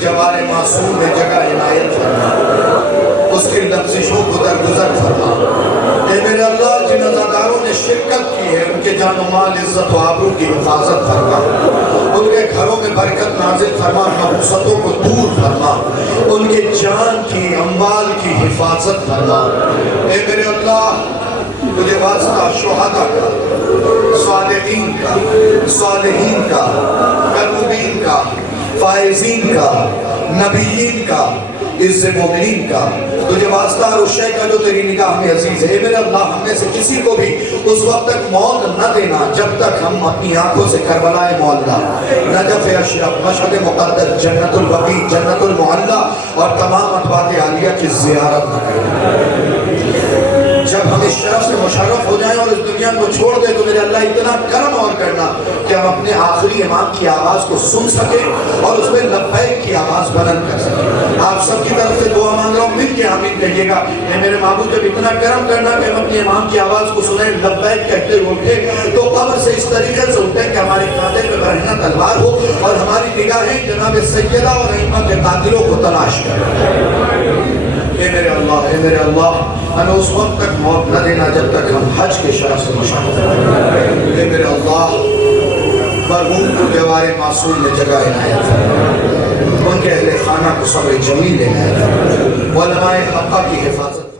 जवारे मासूम में जगह इनायत फरमा, उसकी लफ्ज़िशों को दरगुजर फरमा। ए मेरे अल्लाह, जिन अज़ादारों ने शिरकत की है उनके जान माल इज्जत व आबरू की हिफाजत फरमा, उनके घरों में बरकत नाज़िल फरमा, मक़सदों को दूर फरमा, उनके जान की अम्वाल की हिफाजत फरमा। ए मेरे अल्लाह, तुझे वास्ता शुहदा का, सादिकीन का, सालिहीन का, कर्मुबीन का, फाइजीन का, नबीयीन का, इज़्ज़े मोमिनीन का, तुझे वास्ता और उस शय का जो तेरी निगाह में अजीज है। मेरे अल्लाह, हमें से किसी को भी उस वक्त तक मौत न देना जब तक हम अपनी आंखों से करबलाए मौला, नजफ अशरफ, मशहद मुक़द्दस, जन्नतुल बक़ी, जन्नतुल मुअल्ला और तमाम अतवात आलिया की ज़ियारत न करें। जब हम इस शरफ से मुशर्रफ हो जाएं और इस दुनिया को छोड़ दें तो मेरे अल्लाह इतना करम और करना कि हम अपने आखिरी इमाम की आवाज़ को सुन सके और उसमें लब्बैक की आवाज़ बुलंद कर सके। आप सबकी तरफ से दुआ मांग रहा हूँ, मिल के आमीन कहिएगा। मेरे माबूद, जब इतना करम करना कि हम अपने इमाम की आवाज़ को सुने, लब्बैक कहते हुए उठे, तो कब्र से इस तरीके से उठे कि हमारे कांधे पे बरहना तलवार हो और हमारी निगाहें जनाब सैयदा और अइम्मा के कातिलों को तलाश करें। मेरे अल्लाह, हमें उस वक्त तक मौत न देना जब तक हम हज के शरफ से मुशर्रफ हैं। मेरे अल्लाह, मरहूम को जवारे मासूम में जगह इनायत फरमा, उनके अहले खाना को सब्र जमील इनायत फरमा, उलमाए हक़्क़ा की हिफाजत